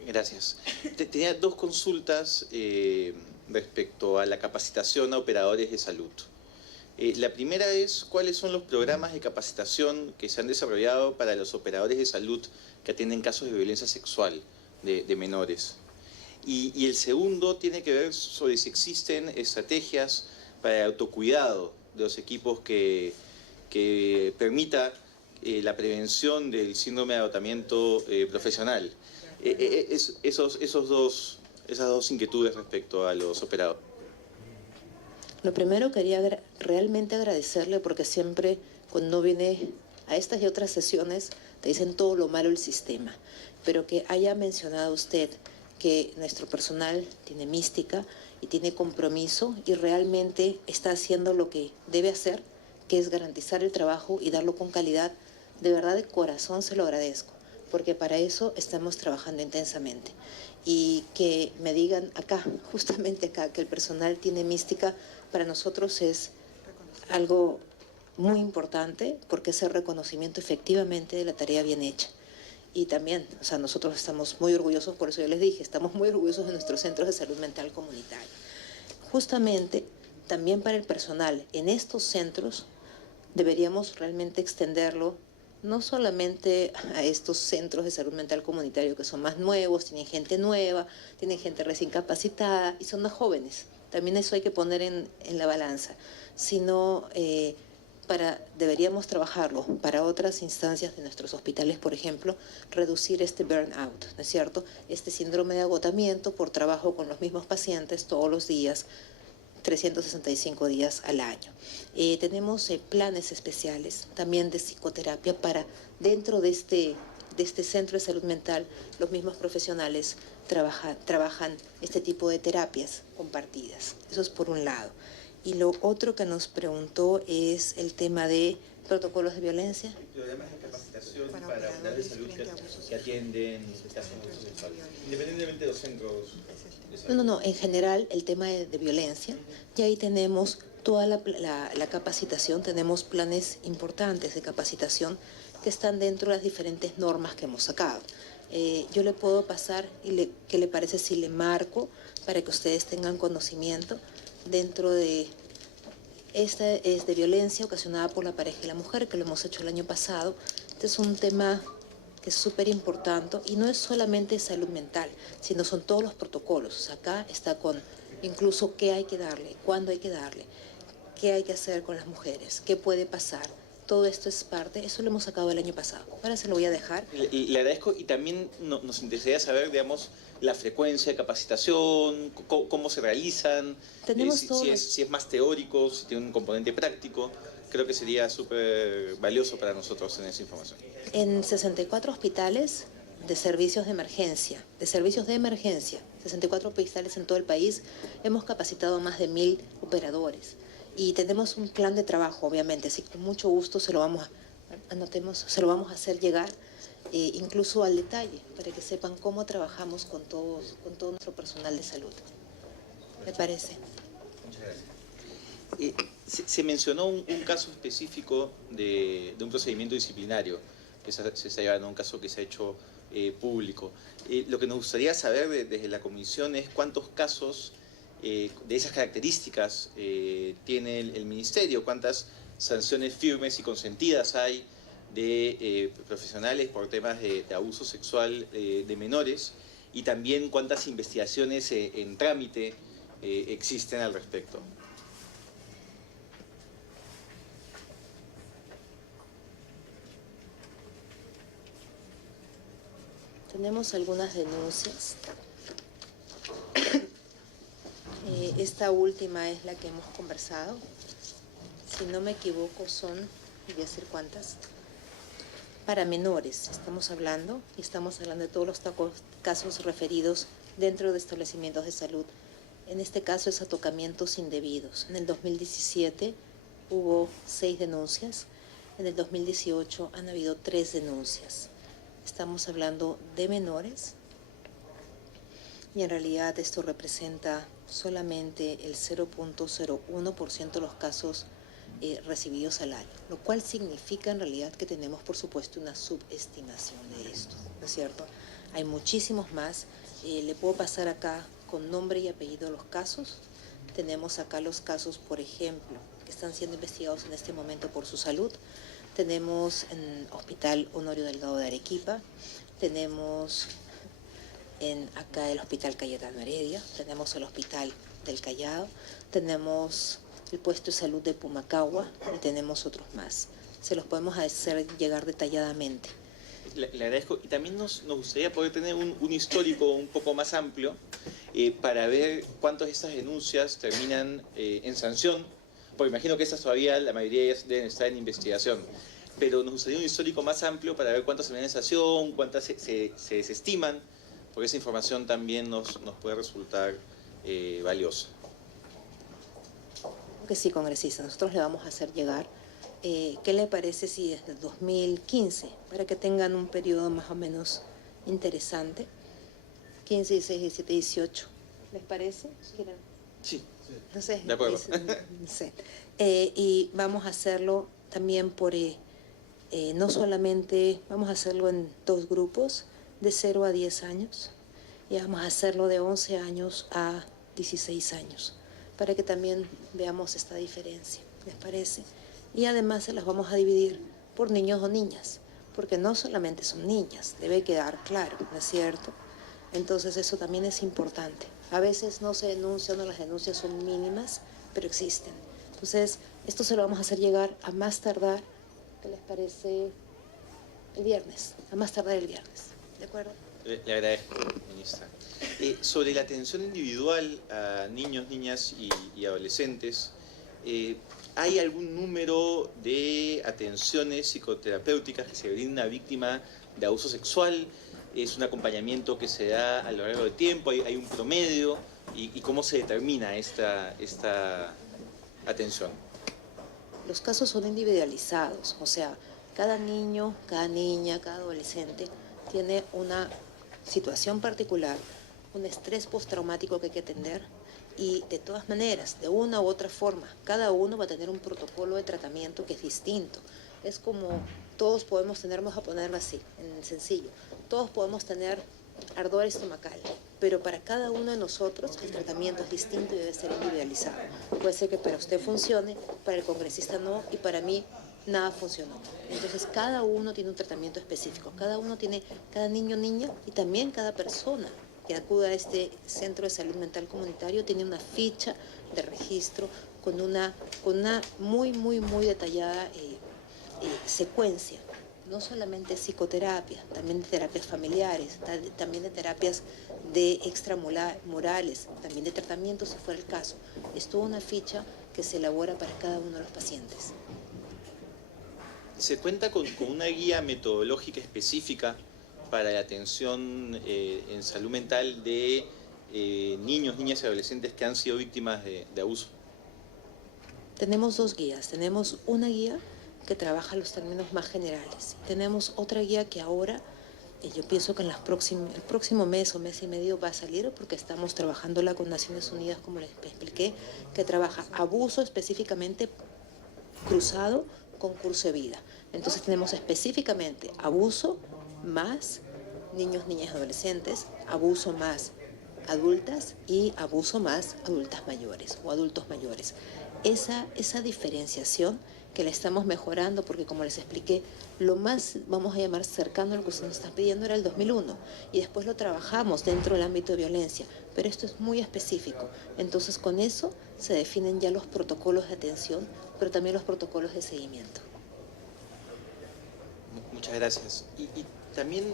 Gracias. Tenía dos consultas respecto a la capacitación a operadores de salud. La primera es, ¿cuáles son los programas de capacitación que se han desarrollado para los operadores de salud que atienden casos de violencia sexual de menores? Y el segundo tiene que ver sobre si existen estrategias para el autocuidado de los equipos que permita la prevención del síndrome de agotamiento profesional. Esas dos inquietudes respecto a los operados. Lo primero quería realmente agradecerle porque siempre cuando viene a estas y otras sesiones te dicen todo lo malo del sistema, pero que haya mencionado usted que nuestro personal tiene mística y tiene compromiso y realmente está haciendo lo que debe hacer, que es garantizar el trabajo y darlo con calidad, de verdad de corazón se lo agradezco, porque para eso estamos trabajando intensamente. Y que me digan acá, justamente acá, que el personal tiene mística, para nosotros es algo muy importante, porque es el reconocimiento efectivamente de la tarea bien hecha. Y también, o sea, nosotros estamos muy orgullosos, por eso yo les dije, estamos muy orgullosos de nuestros centros de salud mental comunitaria. Justamente, también para el personal en estos centros, deberíamos realmente extenderlo no solamente a estos centros de salud mental comunitario que son más nuevos, tienen gente nueva, tienen gente recién capacitada y son más jóvenes. También eso hay que poner en la balanza. Sino deberíamos trabajarlo para otras instancias de nuestros hospitales, por ejemplo, reducir este burnout, ¿no es cierto? Este síndrome de agotamiento por trabajo con los mismos pacientes todos los días, 365 días al año. Tenemos planes especiales también de psicoterapia para dentro de este centro de salud mental, los mismos profesionales trabajan este tipo de terapias compartidas. Eso es por un lado. Y lo otro que nos preguntó es el tema de protocolos de violencia. Programas de capacitación para operadores de salud que atienden casos de abuso sexual, independientemente de los centros de salud. No, en general el tema de violencia, y ahí tenemos toda la capacitación, tenemos planes importantes de capacitación que están dentro de las diferentes normas que hemos sacado. Yo le puedo pasar, ¿qué le parece si le marco para que ustedes tengan conocimiento? Dentro de esta es de violencia ocasionada por la pareja y la mujer, que lo hemos hecho el año pasado. Este es un tema que es súper importante y no es solamente salud mental, sino son todos los protocolos. O sea, acá está con incluso qué hay que darle, cuándo hay que darle, qué hay que hacer con las mujeres, qué puede pasar. Todo esto es parte, eso lo hemos sacado el año pasado. Ahora se lo voy a dejar. Le agradezco y también nos interesaría saber, digamos, la frecuencia de capacitación, cómo se realizan, si es más teórico, si tiene un componente práctico. Creo que sería súper valioso para nosotros tener esa información. En 64 hospitales de servicios de emergencia, 64 hospitales en todo el país, hemos capacitado a más de 1000 operadores. Y tenemos un plan de trabajo, obviamente, así que con mucho gusto se lo vamos a hacer llegar, incluso al detalle, para que sepan cómo trabajamos con todo nuestro personal de salud. ¿Me parece? Muchas gracias. Se mencionó un caso específico de un procedimiento disciplinario que se está llevando, un caso que se ha hecho público. Lo que nos gustaría saber desde la comisión es cuántos casos de esas características tiene el Ministerio, cuántas sanciones firmes y consentidas hay de profesionales por temas de abuso sexual de menores y también cuántas investigaciones en trámite existen al respecto. Tenemos algunas denuncias. Esta última es la que hemos conversado. Si no me equivoco son, voy a decir cuántas, para menores estamos hablando, y estamos hablando de todos los casos referidos dentro de establecimientos de salud. En este caso es a tocamientos indebidos. En el 2017 hubo 6 denuncias, en el 2018 han habido 3 denuncias. Estamos hablando de menores y en realidad esto representa solamente el 0.01% de los casos recibidos al año, lo cual significa en realidad que tenemos, por supuesto, una subestimación de esto, ¿no es cierto? Hay muchísimos más. Le puedo pasar acá con nombre y apellido los casos. Tenemos acá los casos, por ejemplo, que están siendo investigados en este momento por su salud. Tenemos en Hospital Honorio Delgado de Arequipa, tenemos acá el Hospital Cayetano Heredia, tenemos el Hospital del Callao, tenemos el Puesto de Salud de Pumacahua y tenemos otros más. Se los podemos hacer llegar detalladamente. Le agradezco. Y también nos gustaría poder tener un histórico un poco más amplio para ver cuántas de estas denuncias terminan en sanción, porque imagino que estas todavía, la mayoría de ellas deben estar en investigación. Pero nos gustaría un histórico más amplio para ver cuántas terminan en sanción, cuántas se desestiman, porque esa información también nos puede resultar valiosa. Que sí, congresista, nosotros le vamos a hacer llegar. ¿Qué le parece si desde el 2015, para que tengan un periodo más o menos interesante? 15, 16, 17, 18. ¿Les parece? Sí. No sé. De acuerdo. No sé. Y vamos a hacerlo también por, no solamente, vamos a hacerlo en 2 grupos, de 0 a 10 años, y vamos a hacerlo de 11 años a 16 años, para que también veamos esta diferencia, ¿les parece? Y además se las vamos a dividir por niños o niñas, porque no solamente son niñas, debe quedar claro, ¿no es cierto? Entonces eso también es importante. A veces no se denuncian o las denuncias son mínimas, pero existen. Entonces esto se lo vamos a hacer llegar a más tardar, ¿qué les parece? El viernes, a más tardar el viernes, ¿de acuerdo? Le agradezco, ministra. Sobre la atención individual a niños, niñas y adolescentes, ¿hay algún número de atenciones psicoterapéuticas que se brinda a víctima de abuso sexual? ¿Es un acompañamiento que se da a lo largo del tiempo? ¿Hay un promedio? ¿Y cómo se determina esta atención? Los casos son individualizados, o sea, cada niño, cada niña, cada adolescente tiene una situación particular, un estrés postraumático que hay que atender y de todas maneras, de una u otra forma, cada uno va a tener un protocolo de tratamiento que es distinto. Es como todos podemos tener, vamos a ponerlo así, en sencillo, todos podemos tener ardor estomacal, pero para cada uno de nosotros el tratamiento es distinto y debe ser individualizado. Puede ser que para usted funcione, para el congresista no, y para mí nada funcionó. Entonces cada uno tiene un tratamiento específico, cada niño, niña y también cada persona que acuda a este centro de salud mental comunitario tiene una ficha de registro con una muy detallada secuencia, no solamente psicoterapia, también de terapias familiares, también de terapias de extramurales, también de tratamientos si fuera el caso. Es toda una ficha que se elabora para cada uno de los pacientes. ¿Se cuenta con una guía metodológica específica para la atención en salud mental de niños, niñas y adolescentes que han sido víctimas de abuso? Tenemos 2 guías. Tenemos una guía que trabaja los términos más generales. Tenemos otra guía que ahora, yo pienso que el próximo mes o mes y medio va a salir, porque estamos trabajándola con Naciones Unidas, como les expliqué, que trabaja abuso específicamente cruzado con curso de vida. Entonces tenemos específicamente abuso más niños, niñas y adolescentes, abuso más adultas y abuso más adultas mayores o adultos mayores. Esa diferenciación que la estamos mejorando, porque como les expliqué, lo más, vamos a llamar cercano a lo que usted nos está pidiendo era el 2001, y después lo trabajamos dentro del ámbito de violencia, pero esto es muy específico. Entonces con eso se definen ya los protocolos de atención, pero también los protocolos de seguimiento. Muchas gracias. Y también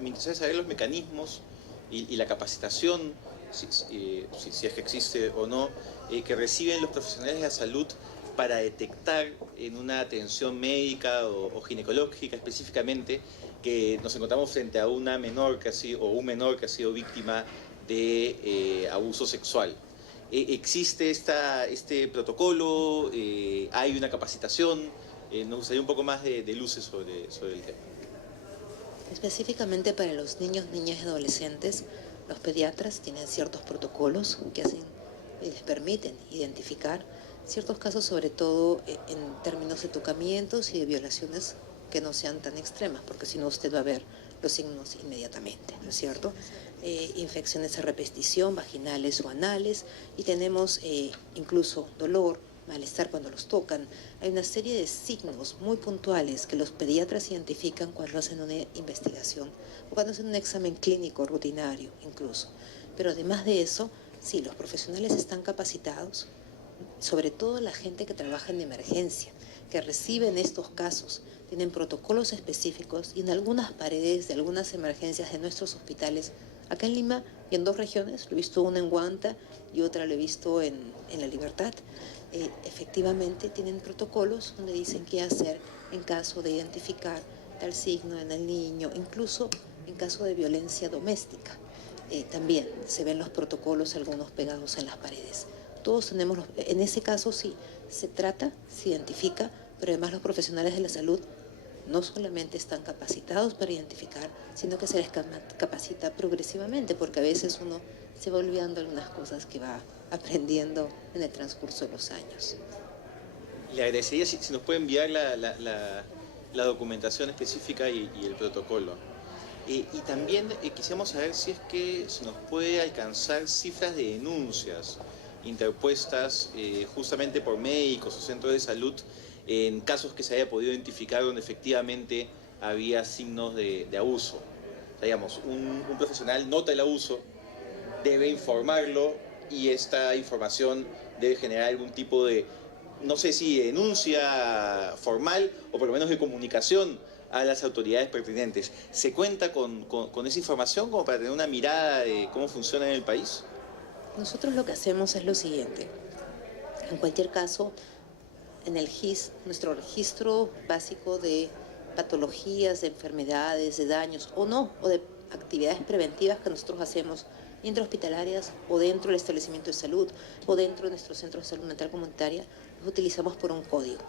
me interesa saber los mecanismos y la capacitación, si es que existe o no, que reciben los profesionales de la salud para detectar en una atención médica o ginecológica específicamente que nos encontramos frente a una menor que ha sido, o un menor que ha sido víctima de abuso sexual? ¿Existe este protocolo? ¿Hay una capacitación? Nos gustaría un poco más de luces sobre el tema. Específicamente para los niños, niñas y adolescentes, los pediatras tienen ciertos protocolos que hacen y les permiten identificar ciertos casos, sobre todo en términos de tocamientos y de violaciones que no sean tan extremas, porque si no usted va a ver los signos inmediatamente, ¿no es cierto? Infecciones a repetición, vaginales o anales, y tenemos incluso dolor, malestar cuando los tocan. Hay una serie de signos muy puntuales que los pediatras identifican cuando hacen una investigación o cuando hacen un examen clínico rutinario incluso. Pero además de eso, sí, los profesionales están capacitados, sobre todo la gente que trabaja en emergencia, que reciben estos casos, tienen protocolos específicos, y en algunas paredes de algunas emergencias de nuestros hospitales, acá en Lima y en 2 regiones, lo he visto una en Huanta y otra lo he visto en La Libertad, efectivamente tienen protocolos donde dicen qué hacer en caso de identificar tal signo en el niño, incluso en caso de violencia doméstica. También se ven los protocolos, algunos pegados en las paredes. Todos tenemos, en ese caso sí, se trata, se identifica, pero además los profesionales de la salud no solamente están capacitados para identificar, sino que se les capacita progresivamente, porque a veces uno se va olvidando algunas cosas que va aprendiendo en el transcurso de los años. Le agradecería si nos puede enviar la documentación específica y el protocolo. Y también quisiéramos saber si es que se nos puede alcanzar cifras de denuncias interpuestas justamente por médicos o centros de salud en casos que se haya podido identificar donde efectivamente había signos de abuso. O sea, digamos, un profesional nota el abuso, debe informarlo, y esta información debe generar algún tipo de, no sé si denuncia formal o por lo menos de comunicación a las autoridades pertinentes. ¿Se cuenta con esa información como para tener una mirada de cómo funciona en el país? Nosotros lo que hacemos es lo siguiente. En cualquier caso, en el GIS, nuestro registro básico de patologías, de enfermedades, de daños o no, o de actividades preventivas que nosotros hacemos intrahospitalarias o dentro del establecimiento de salud o dentro de nuestro centro de salud mental comunitaria, los utilizamos por un código.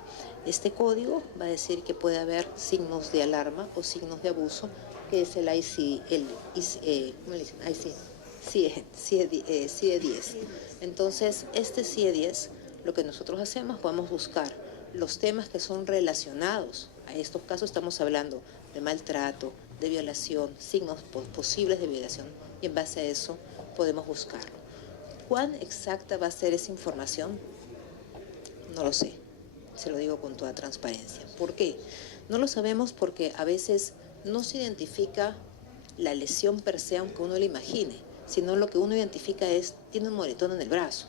Este código va a decir que puede haber signos de alarma o signos de abuso, que es el CIE-10. Entonces, este CIE-10, lo que nosotros hacemos, podemos buscar los temas que son relacionados a estos casos. Estamos hablando de maltrato, de violación, signos posibles de violación, y en base a eso podemos buscarlo. ¿Cuán exacta va a ser esa información? No lo sé, se lo digo con toda transparencia. ¿Por qué? No lo sabemos porque a veces no se identifica la lesión per se, aunque uno la imagine, sino lo que uno identifica es, tiene un moretón en el brazo,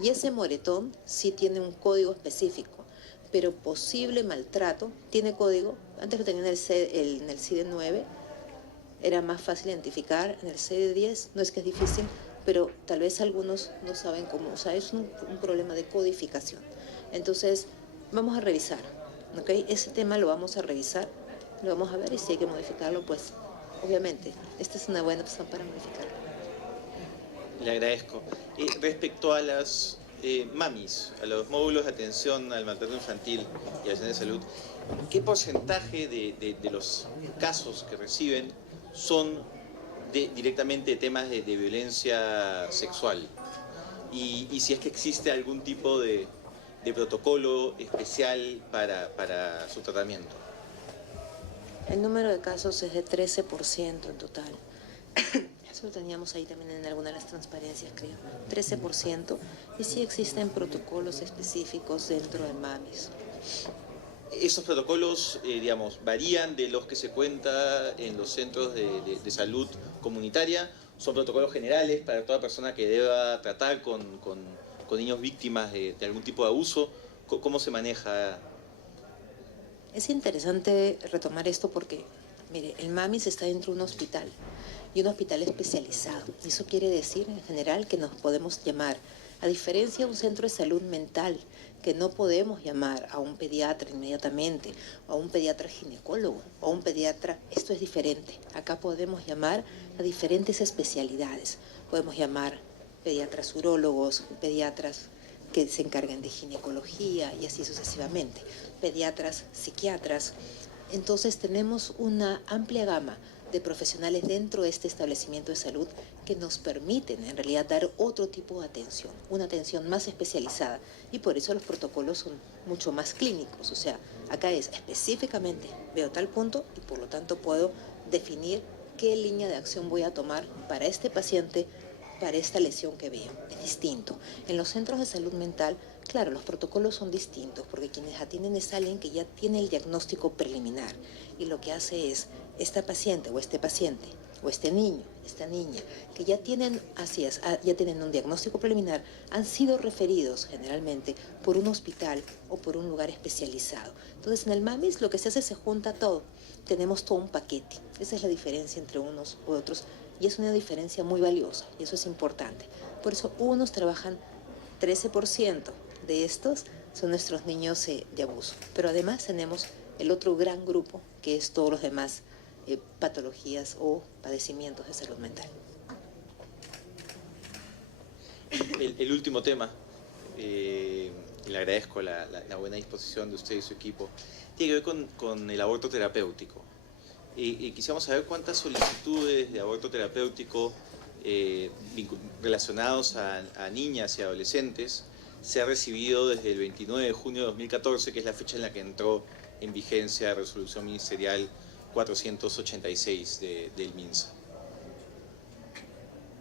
y ese moretón sí tiene un código específico, pero posible maltrato tiene código. Antes lo tenía en el CIE-9, era más fácil identificar. En el CIE-10 no es que es difícil, pero tal vez algunos no saben cómo. O sea, es un problema de codificación. Entonces, vamos a revisar, ¿ok? Ese tema lo vamos a revisar, lo vamos a ver, y si hay que modificarlo, pues, obviamente, esta es una buena opción para modificarlo. Le agradezco. Respecto a las MAMIs, a los módulos de atención al maltrato infantil y a la de salud, ¿qué porcentaje de los casos que reciben son directamente temas de violencia sexual? Y si es que existe algún tipo de protocolo especial para su tratamiento. El número de casos es de 13% en total. Eso lo teníamos ahí también en alguna de las transparencias, creo. 13%. Y sí existen protocolos específicos dentro de MAMIs. ¿Esos protocolos, digamos, varían de los que se cuenta en los centros de salud comunitaria? ¿Son protocolos generales para toda persona que deba tratar con niños víctimas de algún tipo de abuso? ¿Cómo se maneja? Es interesante retomar esto porque, mire, el MAMIS está dentro de un hospital, y un hospital especializado. Eso quiere decir, en general, que nos podemos llamar A diferencia de un centro de salud mental, que no podemos llamar a un pediatra inmediatamente, o a un pediatra ginecólogo, o a un pediatra, esto es diferente. Acá podemos llamar a diferentes especialidades. Podemos llamar pediatras urólogos, pediatras que se encarguen de ginecología y así sucesivamente, pediatras, psiquiatras. Entonces tenemos una amplia gama de profesionales dentro de este establecimiento de salud que nos permiten en realidad dar otro tipo de atención, una atención más especializada, y por eso los protocolos son mucho más clínicos. O sea, acá es específicamente, veo tal punto y por lo tanto puedo definir qué línea de acción voy a tomar para este paciente, para esta lesión que veo. Es distinto. En los centros de salud mental, claro, los protocolos son distintos porque quienes atienden es alguien que ya tiene el diagnóstico preliminar y lo que hace es esta paciente o este paciente o este niño, esta niña, que ya tienen, ya tienen un diagnóstico preliminar, han sido referidos generalmente por un hospital o por un lugar especializado. Entonces en el MAMIS lo que se hace es se junta todo, tenemos todo un paquete. Esa es la diferencia entre unos u otros y es una diferencia muy valiosa y eso es importante. Por eso unos trabajan 13% de estos son nuestros niños de abuso, pero además tenemos el otro gran grupo que es todos los demás patologías o padecimientos de salud mental. El último tema, y le agradezco la buena disposición de usted y su equipo, tiene que ver con el aborto terapéutico. Y quisiéramos saber cuántas solicitudes de aborto terapéutico relacionados a niñas y adolescentes se ha recibido desde el 29 de junio de 2014, que es la fecha en la que entró en vigencia la resolución ministerial 486 del MINSA.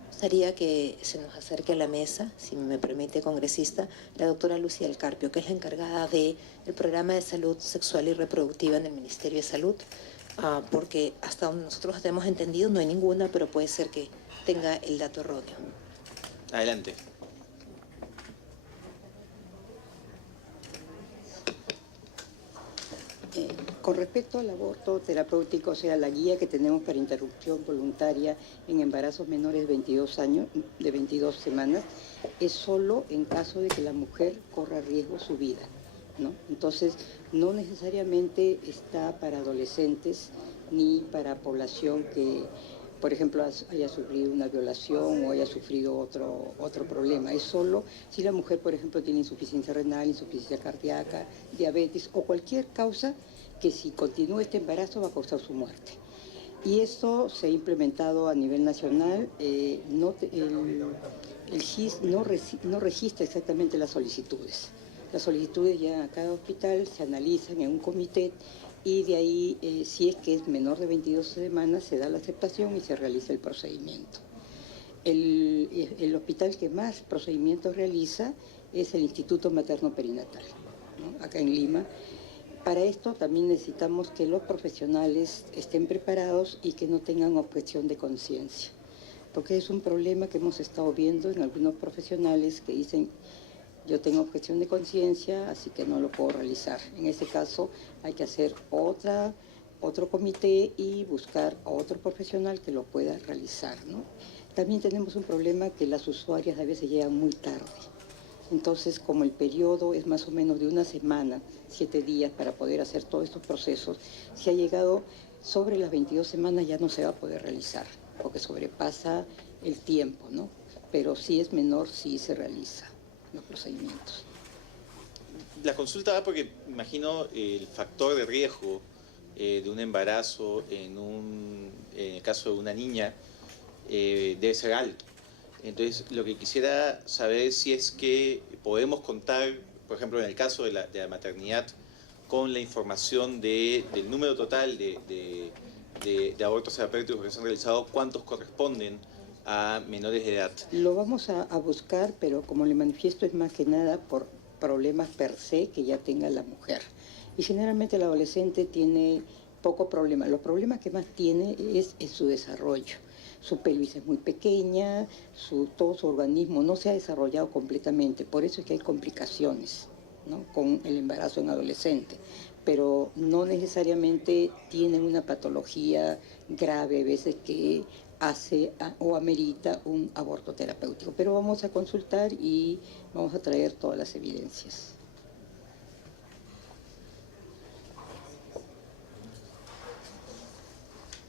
Me gustaría que se nos acerque a la mesa, si me permite, congresista, la doctora Lucía del Carpio, que es la encargada del programa de salud sexual y reproductiva en el Ministerio de Salud, porque hasta donde nosotros hemos entendido no hay ninguna, pero puede ser que tenga el dato erróneo. Adelante. Con respecto al aborto terapéutico, o sea, la guía que tenemos para interrupción voluntaria en embarazos menores de 22 semanas, es solo en caso de que la mujer corra riesgo su vida, ¿no? Entonces, no necesariamente está para adolescentes ni para población que, por ejemplo, haya sufrido una violación o haya sufrido otro problema. Es solo si la mujer, por ejemplo, tiene insuficiencia renal, insuficiencia cardíaca, diabetes o cualquier causa que si continúa este embarazo va a causar su muerte. Y esto se ha implementado a nivel nacional. El GIS no registra exactamente las solicitudes. Las solicitudes ya a cada hospital se analizan en un comité y de ahí, si es que es menor de 22 semanas, se da la aceptación y se realiza el procedimiento. El hospital que más procedimientos realiza es el Instituto Materno Perinatal, ¿no? Acá en Lima. Para esto también necesitamos que los profesionales estén preparados y que no tengan objeción de conciencia, porque es un problema que hemos estado viendo en algunos profesionales que dicen: yo tengo objeción de conciencia, así que no lo puedo realizar. En ese caso hay que hacer otro comité y buscar a otro profesional que lo pueda realizar, ¿no? También tenemos un problema que las usuarias a veces llegan muy tarde. Entonces, como el periodo es más o menos de una semana, 7 días para poder hacer todos estos procesos, si ha llegado sobre las 22 semanas ya no se va a poder realizar, porque sobrepasa el tiempo, ¿no? Pero si es menor, sí se realiza los procedimientos. La consulta va porque imagino el factor de riesgo de un embarazo en el caso de una niña debe ser alto. Entonces, lo que quisiera saber es si es que podemos contar, por ejemplo, en el caso de la maternidad, con la información del número total de abortos terapéuticos que se han realizado, cuántos corresponden a menores de edad. Lo vamos a buscar, pero como le manifiesto, es más que nada por problemas per se que ya tenga la mujer. Y generalmente el adolescente tiene poco problema. Los problemas que más tiene es su desarrollo. Su pelvis es muy pequeña, todo su organismo no se ha desarrollado completamente. Por eso es que hay complicaciones, ¿no?, con el embarazo en adolescente. Pero no necesariamente tienen una patología grave, a veces que hace o amerita un aborto terapéutico. Pero vamos a consultar y vamos a traer todas las evidencias.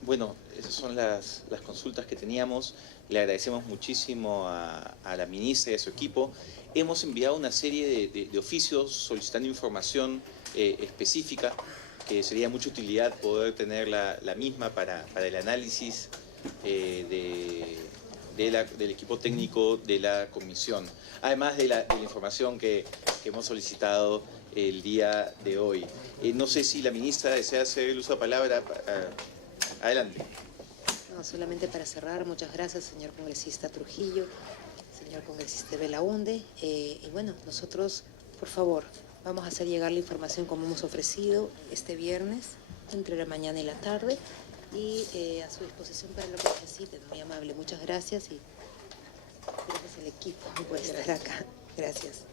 Bueno, esas son las consultas que teníamos. Le agradecemos muchísimo a la ministra y a su equipo. Hemos enviado una serie de oficios solicitando información específica, que sería de mucha utilidad poder tener la misma para el análisis del equipo técnico de la comisión, además de la información que hemos solicitado el día de hoy. No sé si la ministra desea hacer el uso de palabra. Adelante. No, solamente para cerrar, muchas gracias, señor congresista Trujillo, señor congresista Belaunde. Y bueno, nosotros, por favor, vamos a hacer llegar la información como hemos ofrecido este viernes, entre la mañana y la tarde, y a su disposición para lo que necesiten. Muy amable, muchas gracias y gracias al equipo por estar acá. Gracias.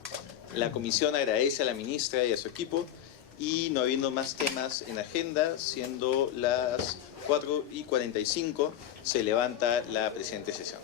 La comisión agradece a la ministra y a su equipo, y no habiendo más temas en agenda, siendo las 4:45, se levanta la presente sesión.